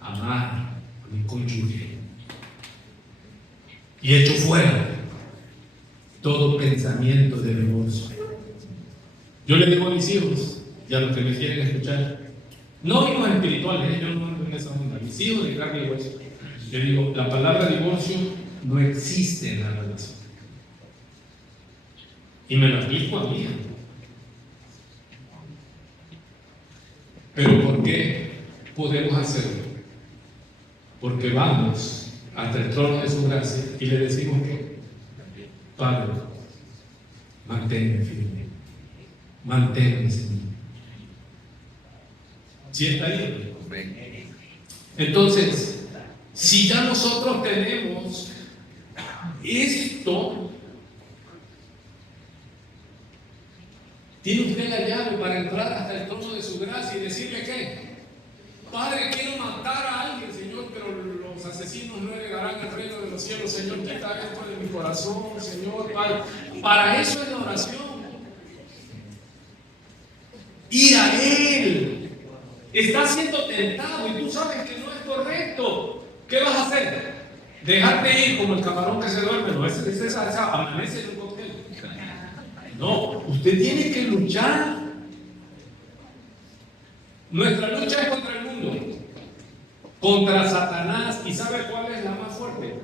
amar a mi cónyuge y echo fuera todo pensamiento de divorcio. Yo le digo a mis hijos y a los que me quieren escuchar, no hijos espirituales, yo no ando en esa onda, mis hijos de carne y hueso. Yo digo, la palabra divorcio no existe en la relación. Y me lo aplico a mí. Pero ¿por qué podemos hacerlo? Porque vamos hasta el trono de su gracia y le decimos que, Padre, manténme firme, manténme Señor. ¿Sí está ahí? Entonces, si ya nosotros tenemos esto, tiene usted la llave para entrar hasta el trono de su gracia y decirle que, Padre, quiero matar a alguien, Señor, pero los asesinos no heredarán el reino de los cielos, Señor, quita esto de mi corazón, Señor, Padre. Para eso es la oración. Ir a Él. Estás siendo tentado y tú sabes que no es correcto. ¿Qué vas a hacer? Dejarte ir como el camarón que se duerme. No, esa amanece en un cóctel. No, usted tiene que luchar. Nuestra lucha es contra el mundo, contra Satanás. ¿Y sabe cuál es la más fuerte?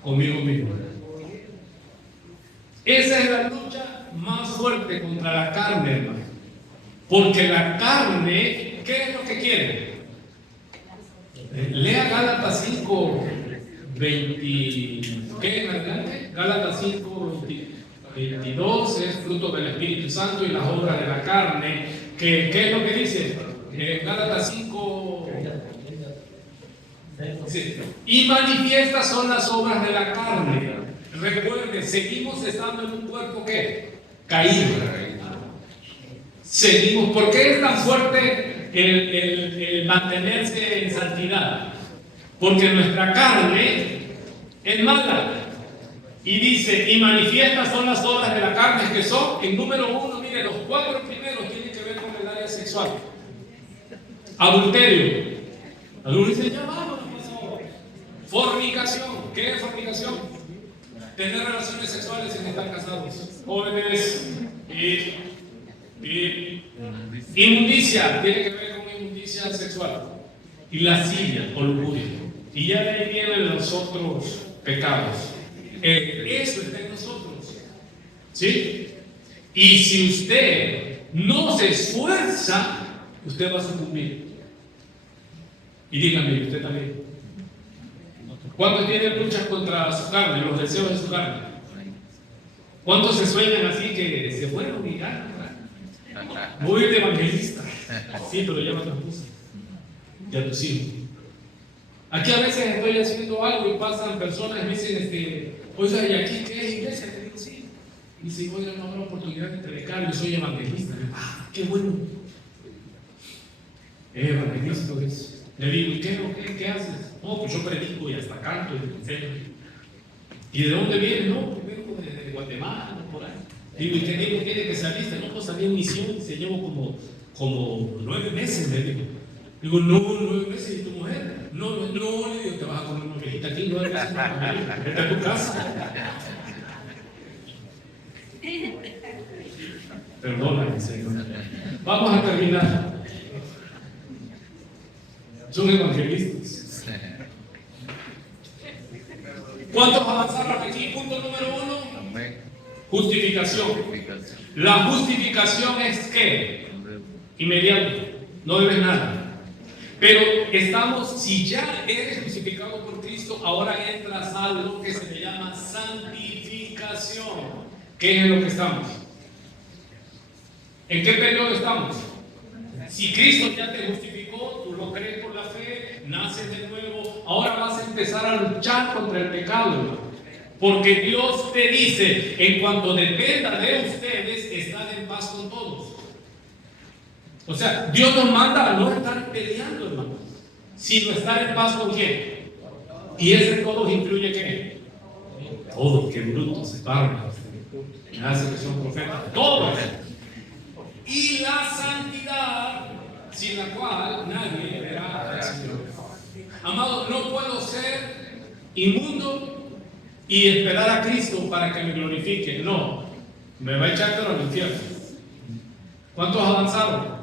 Conmigo mismo. Esa es la lucha más fuerte contra la carne, hermano. Porque la carne, ¿qué es lo que quiere? Lea Gálatas 5, 20, ¿qué en adelante? Gálatas 5, 22 es fruto del Espíritu Santo y las obras de la carne. ¿Qué es lo que dice? Gálatas 5, sí. Y manifiestas son las obras de la carne. Recuerden, seguimos estando en un cuerpo que caído. Seguimos. ¿Por qué es tan fuerte el mantenerse en santidad? Porque nuestra carne es mala. Y dice, y manifiestas son las obras de la carne, que son, en número 1, mire, los 4 primeros tienen que ver con el área sexual. Adulterio. Algunos dicen, ya vamos. Fornicación. ¿Qué es fornicación? Tener relaciones sexuales sin estar casados. Jóvenes. Inmundicia. Tiene que ver con inmundicia sexual. Y lascivia o lujuria. Y ya de ahí vienen los otros pecados. Eso está en nosotros. ¿Sí? Y si usted no se esfuerza, usted va a sucumbir. Y dígame, usted también. ¿Cuántos tienen luchas contra su carne, los deseos de su carne? ¿Cuántos se sueñan así que se fueron a obligar? Voy de evangelista. Sí, pero llama a tu esposa y a tus hijos. Aquí a veces estoy haciendo algo y pasan personas y me dicen, oiga, ¿y aquí qué es iglesia? Te digo, sí. Y dice, oiga, no habrá oportunidad de predicar, yo soy evangelista. Ah, qué bueno. Evangelista es. Le digo, ¿y qué haces? No, pues yo predico y hasta canto y enseño. ¿Y de dónde viene? No, pues vengo de Guatemala, ¿no? Por ahí. Digo, ¿y qué tiempo tiene que saliste? No, pues salí en misión y se llevo como 9 meses, me digo. Digo, no, 9 meses, ¿y tu mujer? No, le digo, te vas a comer una viejita aquí, 9 meses, no, vete a tu casa. Perdóname, Señor. Vamos a terminar. Son evangelistas. ¿Cuántos avanzaron aquí? Punto número 1. Justificación. La justificación es ¿qué? Inmediato. No debes nada. Pero si ya eres justificado por Cristo, ahora entras a lo que se le llama santificación. ¿Qué es en lo que estamos? ¿En qué periodo estamos? Si Cristo ya te justificó, tú lo crees por la fe, naces de nuevo, ahora vas a empezar a luchar contra el pecado. Porque Dios te dice, en cuanto dependa de ustedes, están en paz con todos. O sea, Dios nos manda a no estar peleando, hermano, sino estar en paz con quién. Y ese todos incluye ¿qué? Todos, que brutos, bárbaros, que hacen que son profetas, todos. Y la santidad, sin la cual nadie verá al Señor. Amado, no puedo ser inmundo y esperar a Cristo para que me glorifique. No, me va a echar todo al infierno. ¿Cuántos avanzaron?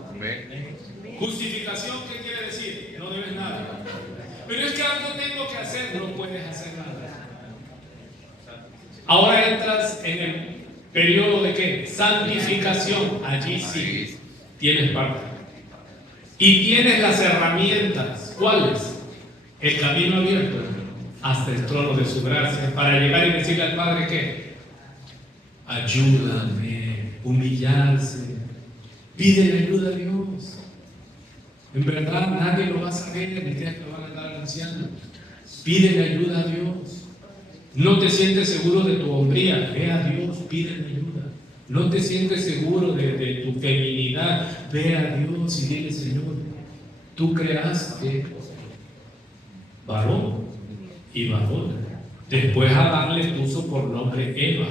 Justificación, ¿qué quiere decir? No debes nada. Pero es que algo tengo que hacer, no puedes hacer nada. Ahora entras en el periodo de ¿qué? Santificación. Allí sí tienes parte. Y tienes las herramientas. ¿Cuáles? El camino abierto hasta el trono de su gracia para llegar y decirle al Padre ¿qué? Ayúdame, humillarse. Pide ayuda a Dios. En verdad nadie lo va a saber, ni creas que lo van a estar anunciando. Pide ayuda a Dios. No te sientes seguro de tu hombría, ve a Dios, pídele ayuda. No te sientes seguro de tu feminidad, ve a Dios y dile, Señor, tú creaste varón y varona. Después a darle puso por nombre Eva,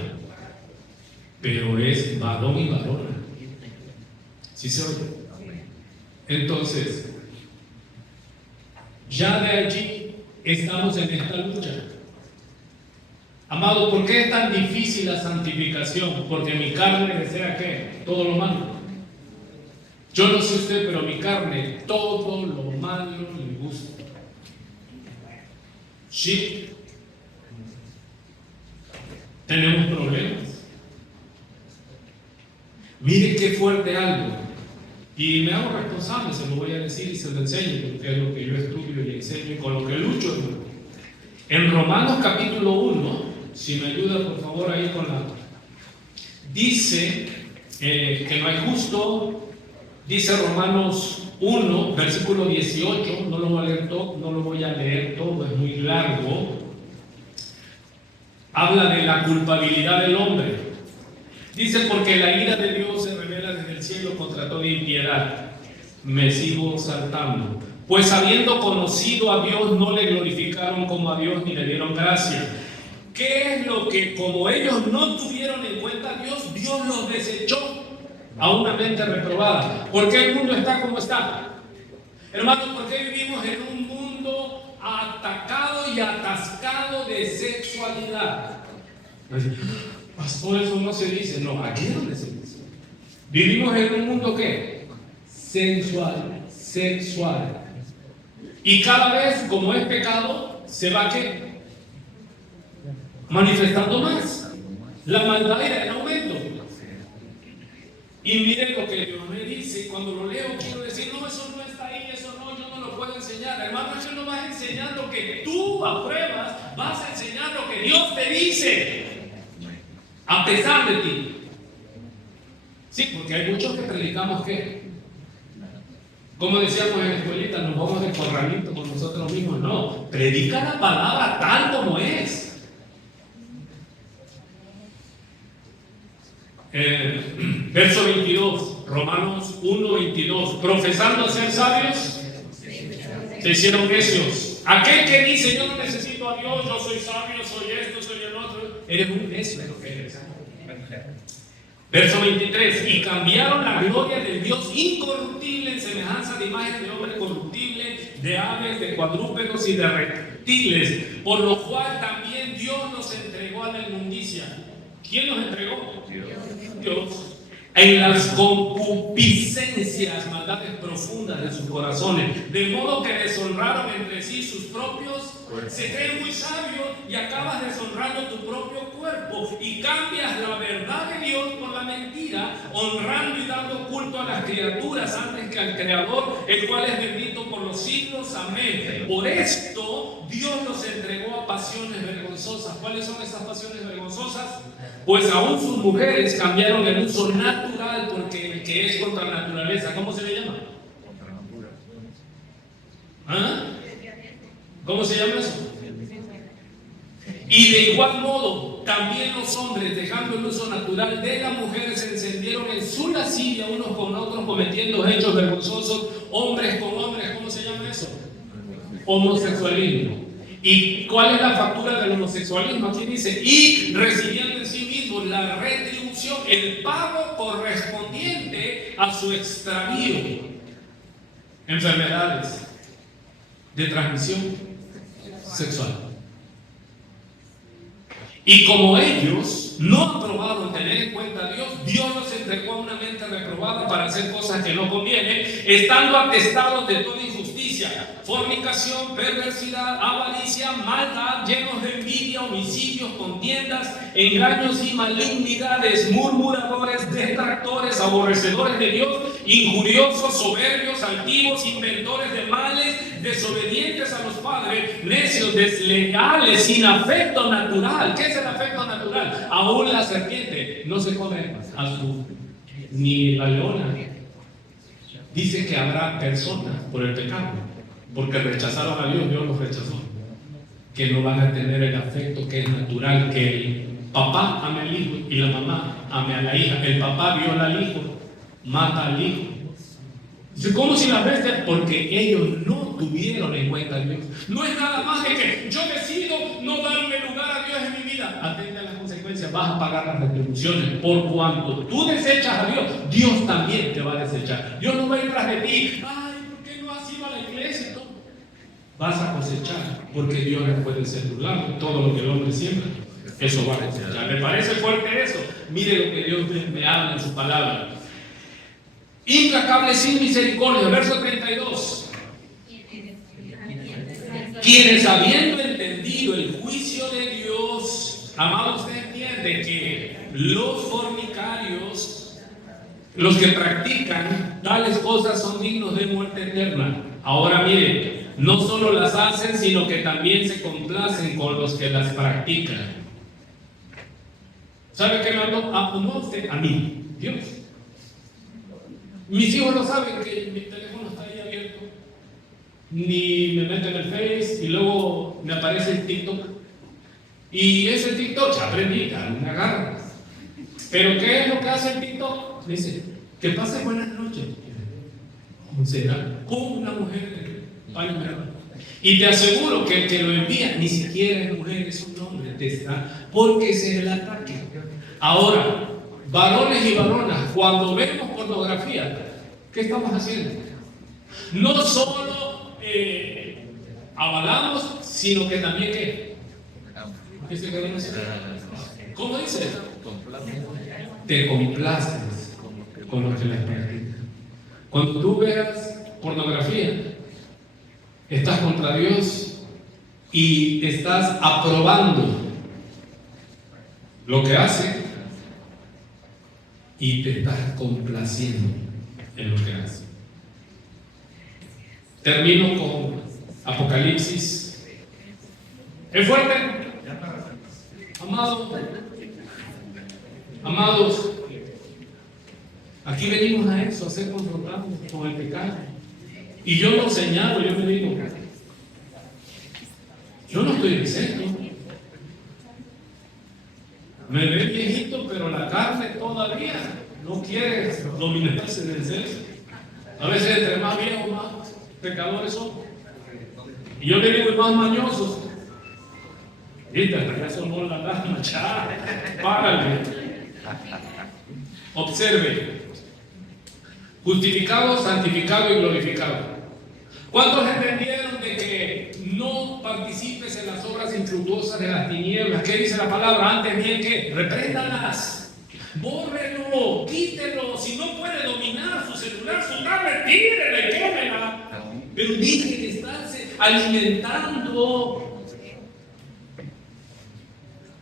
pero es varón y varona. ¿Sí se oye? Entonces, ya de allí estamos en esta lucha. Amado, ¿por qué es tan difícil la santificación? Porque mi carne desea ¿qué? Todo lo malo. Yo no sé usted, pero mi carne todo lo malo le gusta. Sí. Tenemos problemas. Mire qué fuerte algo. Y me hago responsable, se lo voy a decir y se lo enseño, porque es lo que yo estudio y enseño y con lo que lucho. En Romanos capítulo 1, si me ayuda por favor ahí con la... Dice que no hay justo, dice Romanos 1, versículo 18, no lo voy a leer todo, es muy largo. Habla de la culpabilidad del hombre. Dice, porque la ira de Dios se revela desde el cielo contra toda impiedad. Me sigo saltando. Pues habiendo conocido a Dios, no le glorificaron como a Dios ni le dieron gracia. ¿Qué es lo que, como ellos no tuvieron en cuenta a Dios, Dios los desechó a una mente reprobada? ¿Por qué el mundo está como está? Hermanos, ¿por qué vivimos en un mundo atacado y atascado de sexualidad? Pastor, eso no se dice. No, aquí es donde se dice. Vivimos en un mundo ¿qué? Sensual, sexual. Y cada vez, como es pecado, se va ¿qué? Manifestando más. La maldad irá en aumento. Y miren lo que Dios me dice. Cuando lo leo quiero decir, no, eso no está ahí, eso no, yo no lo puedo enseñar. Hermano, eso no vas a enseñar lo que tú apruebas, vas a enseñar lo que Dios te dice. A pesar de ti. Sí, porque hay muchos que predicamos ¿qué? Como decíamos en la escuelita, nos vamos de corralito con nosotros mismos. No, predica la palabra tal como es. Verso 22, Romanos 1:22. Profesando ser sabios, se hicieron necios Aquel que dice, yo no necesito a Dios, yo soy sabio, soy esto, soy el otro, eres un necio, es lo que eres. Verso 23, y cambiaron la gloria del Dios incorruptible en semejanza de imagen de hombre corruptible, de aves, de cuadrúpedos y de reptiles, por lo cual también Dios los entregó a la inmundicia. ¿Quién los entregó? Dios. En las concupiscencias, maldades profundas de sus corazones, de modo que deshonraron entre sí sus propios. Se creen muy sabios y acabas deshonrando tu propio cuerpo y cambias la verdad de Dios por la mentira, honrando y dando culto a las criaturas antes que al Creador, el cual es bendito por los siglos. Amén. Por esto Dios los entregó a pasiones vergonzosas. ¿Cuáles son esas pasiones vergonzosas? Pues aún sus mujeres cambiaron el uso natural porque el que es contra la naturaleza, ¿cómo se le llama? ¿Ah? ¿Cómo se llama eso? Y de igual modo, también los hombres, dejando el uso natural de las mujeres, se encendieron en su lascivia unos con otros, cometiendo hechos vergonzosos, hombres con hombres. ¿Cómo se llama eso? Homosexualismo. ¿Y cuál es la factura del homosexualismo? Aquí dice, y recibiendo en sí mismos la retribución, el pago correspondiente a su extravío. Enfermedades de transmisión sexual. Y como ellos no aprobaron tener en cuenta a Dios, Dios los entregó a una mente reprobada para hacer cosas que no convienen, estando atestados de toda injusticia, fornicación, perversidad, avaricia, maldad, llenos de envidia, homicidios, contiendas, engaños y malignidades, murmuradores, detractores, aborrecedores de Dios, injuriosos, soberbios, altivos, inventores de males, desobedientes a los padres, necios, desleales, sin afecto natural. ¿Qué es el afecto natural? Aún la serpiente no se come ni la leona. Dice que habrá personas por el pecado, porque rechazaron a Dios, Dios los rechazó, que no van a tener el afecto que es natural, que el papá ame al hijo y la mamá ame a la hija. El papá viola al hijo, mata al hijo. ¿Cómo si las bestias? Porque ellos no tuvieron en cuenta a Dios. No es nada más de que yo decido no darle lugar a Dios en mi vida. Atende a las consecuencias, vas a pagar las retribuciones. Por cuanto tú desechas a Dios, Dios también te va a desechar. Dios no va a ir tras de ti. Ay, ¿por qué no has ido a la iglesia? No. Vas a cosechar, porque Dios no puede ser burlado. Todo lo que el hombre siembra, eso va a cosechar. ¿Me parece fuerte eso? Mire lo que Dios me habla en su palabra. Implacable sin misericordia, verso 32. Quienes habiendo entendido el juicio de Dios, amado, usted entiende que los fornicarios, los que practican tales cosas, son dignos de muerte eterna. Ahora mire, no solo las hacen, sino que también se complacen con los que las practican. ¿Sabe qué me habló? No usted, a mí, Dios. Mis hijos no saben que mi teléfono está ahí abierto, ni me meto en el Face y luego me aparece el TikTok. Y ese TikTok, ya aprendí, ya me agarra. Pero ¿qué es lo que hace el TikTok? Dice, que pase buenas noches. ¿Cómo será? Con una mujer. Y te aseguro que el que lo envía ni siquiera es mujer, es un hombre, te está, porque ese es el ataque. Ahora, varones y varonas, cuando vemos pornografía, ¿qué estamos haciendo? No solo avalamos, sino que también ¿qué? ¿Cómo dice? Te complaces con lo que les practican. Cuando tú veas pornografía, estás contra Dios y estás aprobando lo que hace y te estás complaciendo en lo que hace. Termino con Apocalipsis. ¿Es fuerte? Amados, aquí venimos a eso, a ser confrontados con el pecado. Y yo lo señalo, yo me digo, yo no estoy exento. Me ve viejito, pero la carne todavía no quiere dominarse del sexo. A veces entre más viejos, más pecadores son. Y yo le digo, el más mañoso, ¿viste? Eso no la alarma, ya, párale. Observe, justificado, santificado y glorificado. ¿Cuántos entendieron de que no participes en las obras infructuosas de las tinieblas? ¿Qué dice la palabra? Antes bien que repréndalas, bórrelo, quítelo. Si no puede dominar su celular, su tablet, tírela y quémela. Pero dije que estarse alimentando.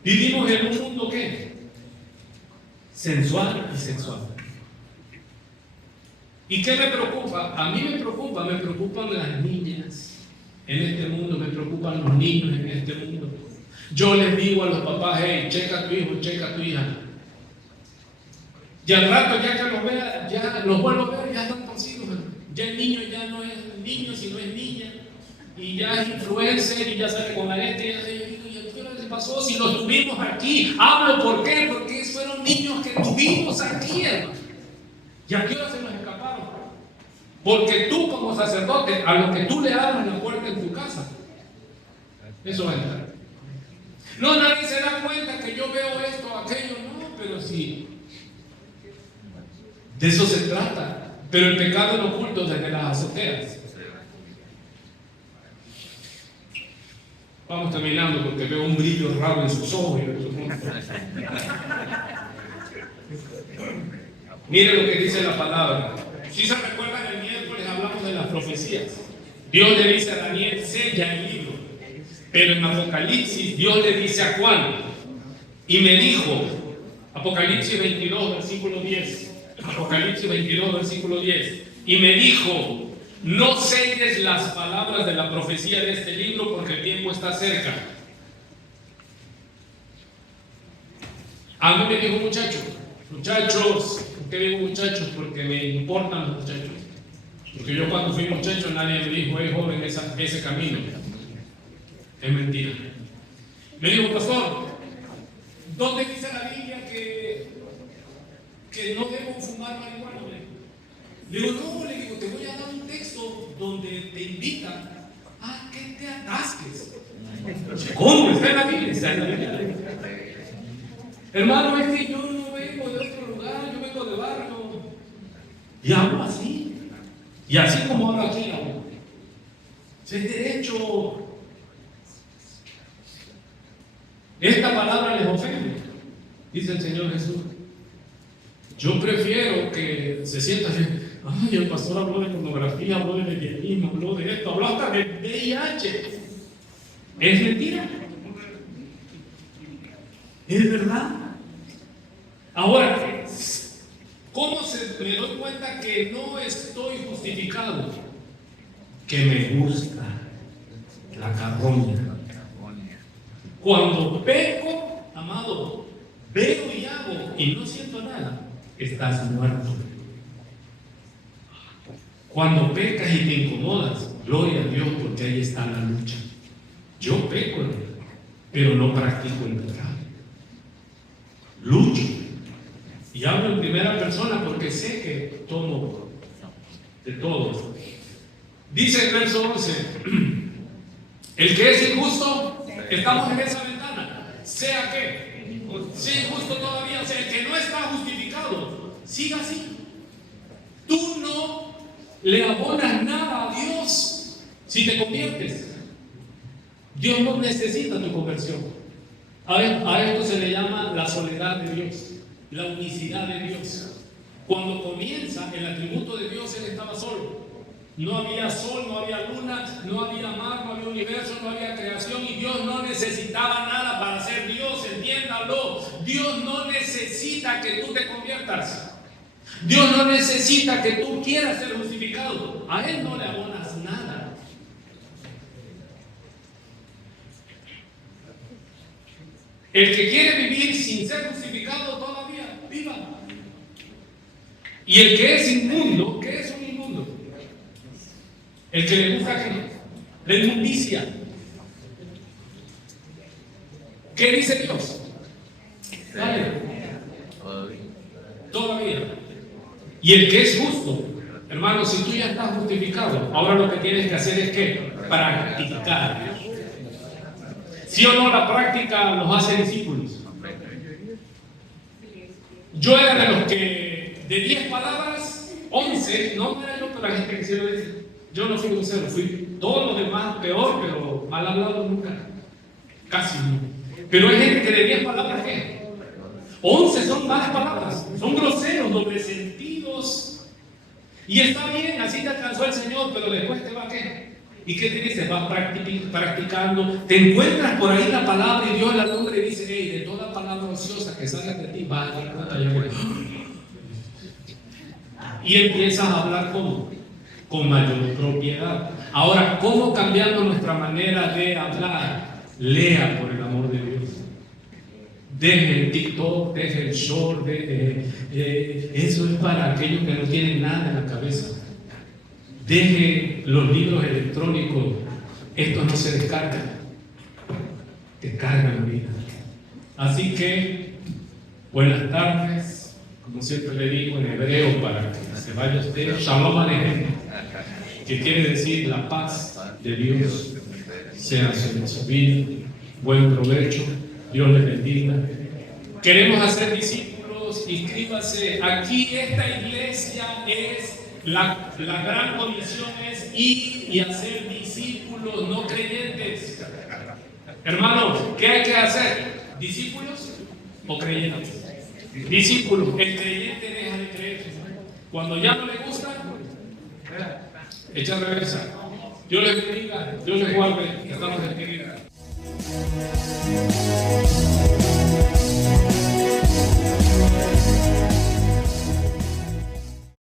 Vivimos en un mundo ¿qué? Sensual y sexual. ¿Y qué me preocupa? A mí me preocupan las niñas en este mundo, me preocupan los niños en este mundo. Yo les digo a los papás, hey, checa a tu hijo, checa a tu hija. Y al rato ya que los vea, ya los vuelvo a ver, ya están torcidos. Ya el niño ya no es niño, sino es niña. Y ya es influencer y ya sale con la gente. ¿Y qué les pasó? Si los tuvimos aquí. Hablo ¿por qué? Porque fueron niños que tuvimos aquí, hermano. ¿Y a qué hora se nos escaparon? Porque tú como sacerdote, a lo que tú le abras la puerta en tu casa, eso va a entrar. No, nadie se da cuenta que yo veo esto o aquello, no, pero sí. De eso se trata. Pero el pecado en oculto desde las azoteas. Vamos terminando porque veo un brillo raro en sus ojos. Mire lo que dice la palabra. Si se recuerdan, el miércoles hablamos de las profecías. Dios le dice a Daniel, sella el libro. Pero en Apocalipsis, Dios le dice a Juan, y me dijo, Apocalipsis 22, versículo 10. Apocalipsis 22, versículo 10. Y me dijo, no selles las palabras de la profecía de este libro porque el tiempo está cerca. A mí me dijo muchachos, ¿por qué digo muchachos? Porque me importan los muchachos. Porque yo cuando fui muchacho nadie me dijo, hey joven, ese camino. Es mentira. Me dijo, pastor, ¿dónde dice la Biblia que no debo fumar marihuana? Le digo, no, le digo, te voy a dar un texto donde te invita a que te atasques. ¿Cómo? Está en la Biblia, está en la Biblia. Hermano, es que yo no vengo de otro lugar, yo vengo de barrio. Y hablo así. Y así como hablo aquí, hablo. Es derecho. Esta palabra les ofende, dice el Señor Jesús. Yo prefiero que se sienta así. Ay, el pastor habló de pornografía, habló de lesbianismo, habló de esto, habló hasta de VIH. ¿Es mentira? ¿Es verdad? Ahora, ¿cómo me doy cuenta que no estoy justificado? Que me gusta la carroña. Cuando peco, amado, veo y hago y no siento nada, estás muerto. Cuando pecas y te incomodas, gloria a Dios porque ahí está la lucha. Yo peco, pero no practico el pecado. Lucho. Y hablo en primera persona porque sé que tomo de todo. Dice el verso 11, el que es injusto, estamos en esa ventana, sea que, sea injusto todavía, o sea, el que no está justificado, siga así. Tú no le abonas nada a Dios si te conviertes. Dios no necesita tu conversión. A esto se le llama la soledad de Dios, la unicidad de Dios. Cuando comienza el atributo de Dios, Él estaba solo. No había sol, no había luna, no había mar, no había universo, no había creación y Dios no necesitaba nada para ser Dios, entiéndalo. Dios no necesita que tú te conviertas. Dios no necesita que tú quieras ser justificado. A Él no le abonas nada. El que quiere vivir sin ser justificado todavía, viva. Y el que es inmundo, ¿qué es un inmundo? El que le gusta ¿qué? La inmundicia. ¿Qué dice Dios? Dale. Todavía. Y el que es justo, hermano, si tú ya estás justificado, ahora lo que tienes que hacer es ¿qué? practicar. ¿Sí o no la práctica nos hace discípulos? Yo era de los que de 10 palabras, 11, no era yo, pero la gente que sí lo dice. Yo no fui grosero, fui todo lo demás peor, pero mal hablado nunca. Casi no. Pero hay gente que de 10 palabras, ¿qué? 11 son malas palabras, son groseros, doble sentidos. Y está bien, así te alcanzó el Señor, pero después te va ¿qué? ¿Y qué te dice? Vas practicando, te encuentras por ahí la palabra y Dios la nombra y dice, hey, de toda palabra ociosa que salga de ti, vas a dar cuenta ya. Y empiezas a hablar con mayor propiedad. Ahora, ¿cómo cambiamos nuestra manera de hablar? Lea por el amor de Dios. Deje el TikTok, deje el short, eso es para aquellos que no tienen nada en la cabeza. Deje los libros electrónicos, estos no se descargan, te cargan la vida. Así que, buenas tardes, como siempre le digo en hebreo para que se vaya usted, Shalom Aleichem, que quiere decir la paz de Dios sea sobre su vida, buen provecho, Dios les bendiga. Queremos hacer discípulos, inscríbase. Aquí esta iglesia es la gran comisión es ir y hacer discípulos no creyentes. Hermanos, ¿qué hay que hacer? ¿Discípulos o creyentes? Discípulos. El creyente deja de creer. Cuando ya no le gusta, echa reversa. Dios les bendiga, Dios les guarde. Estamos en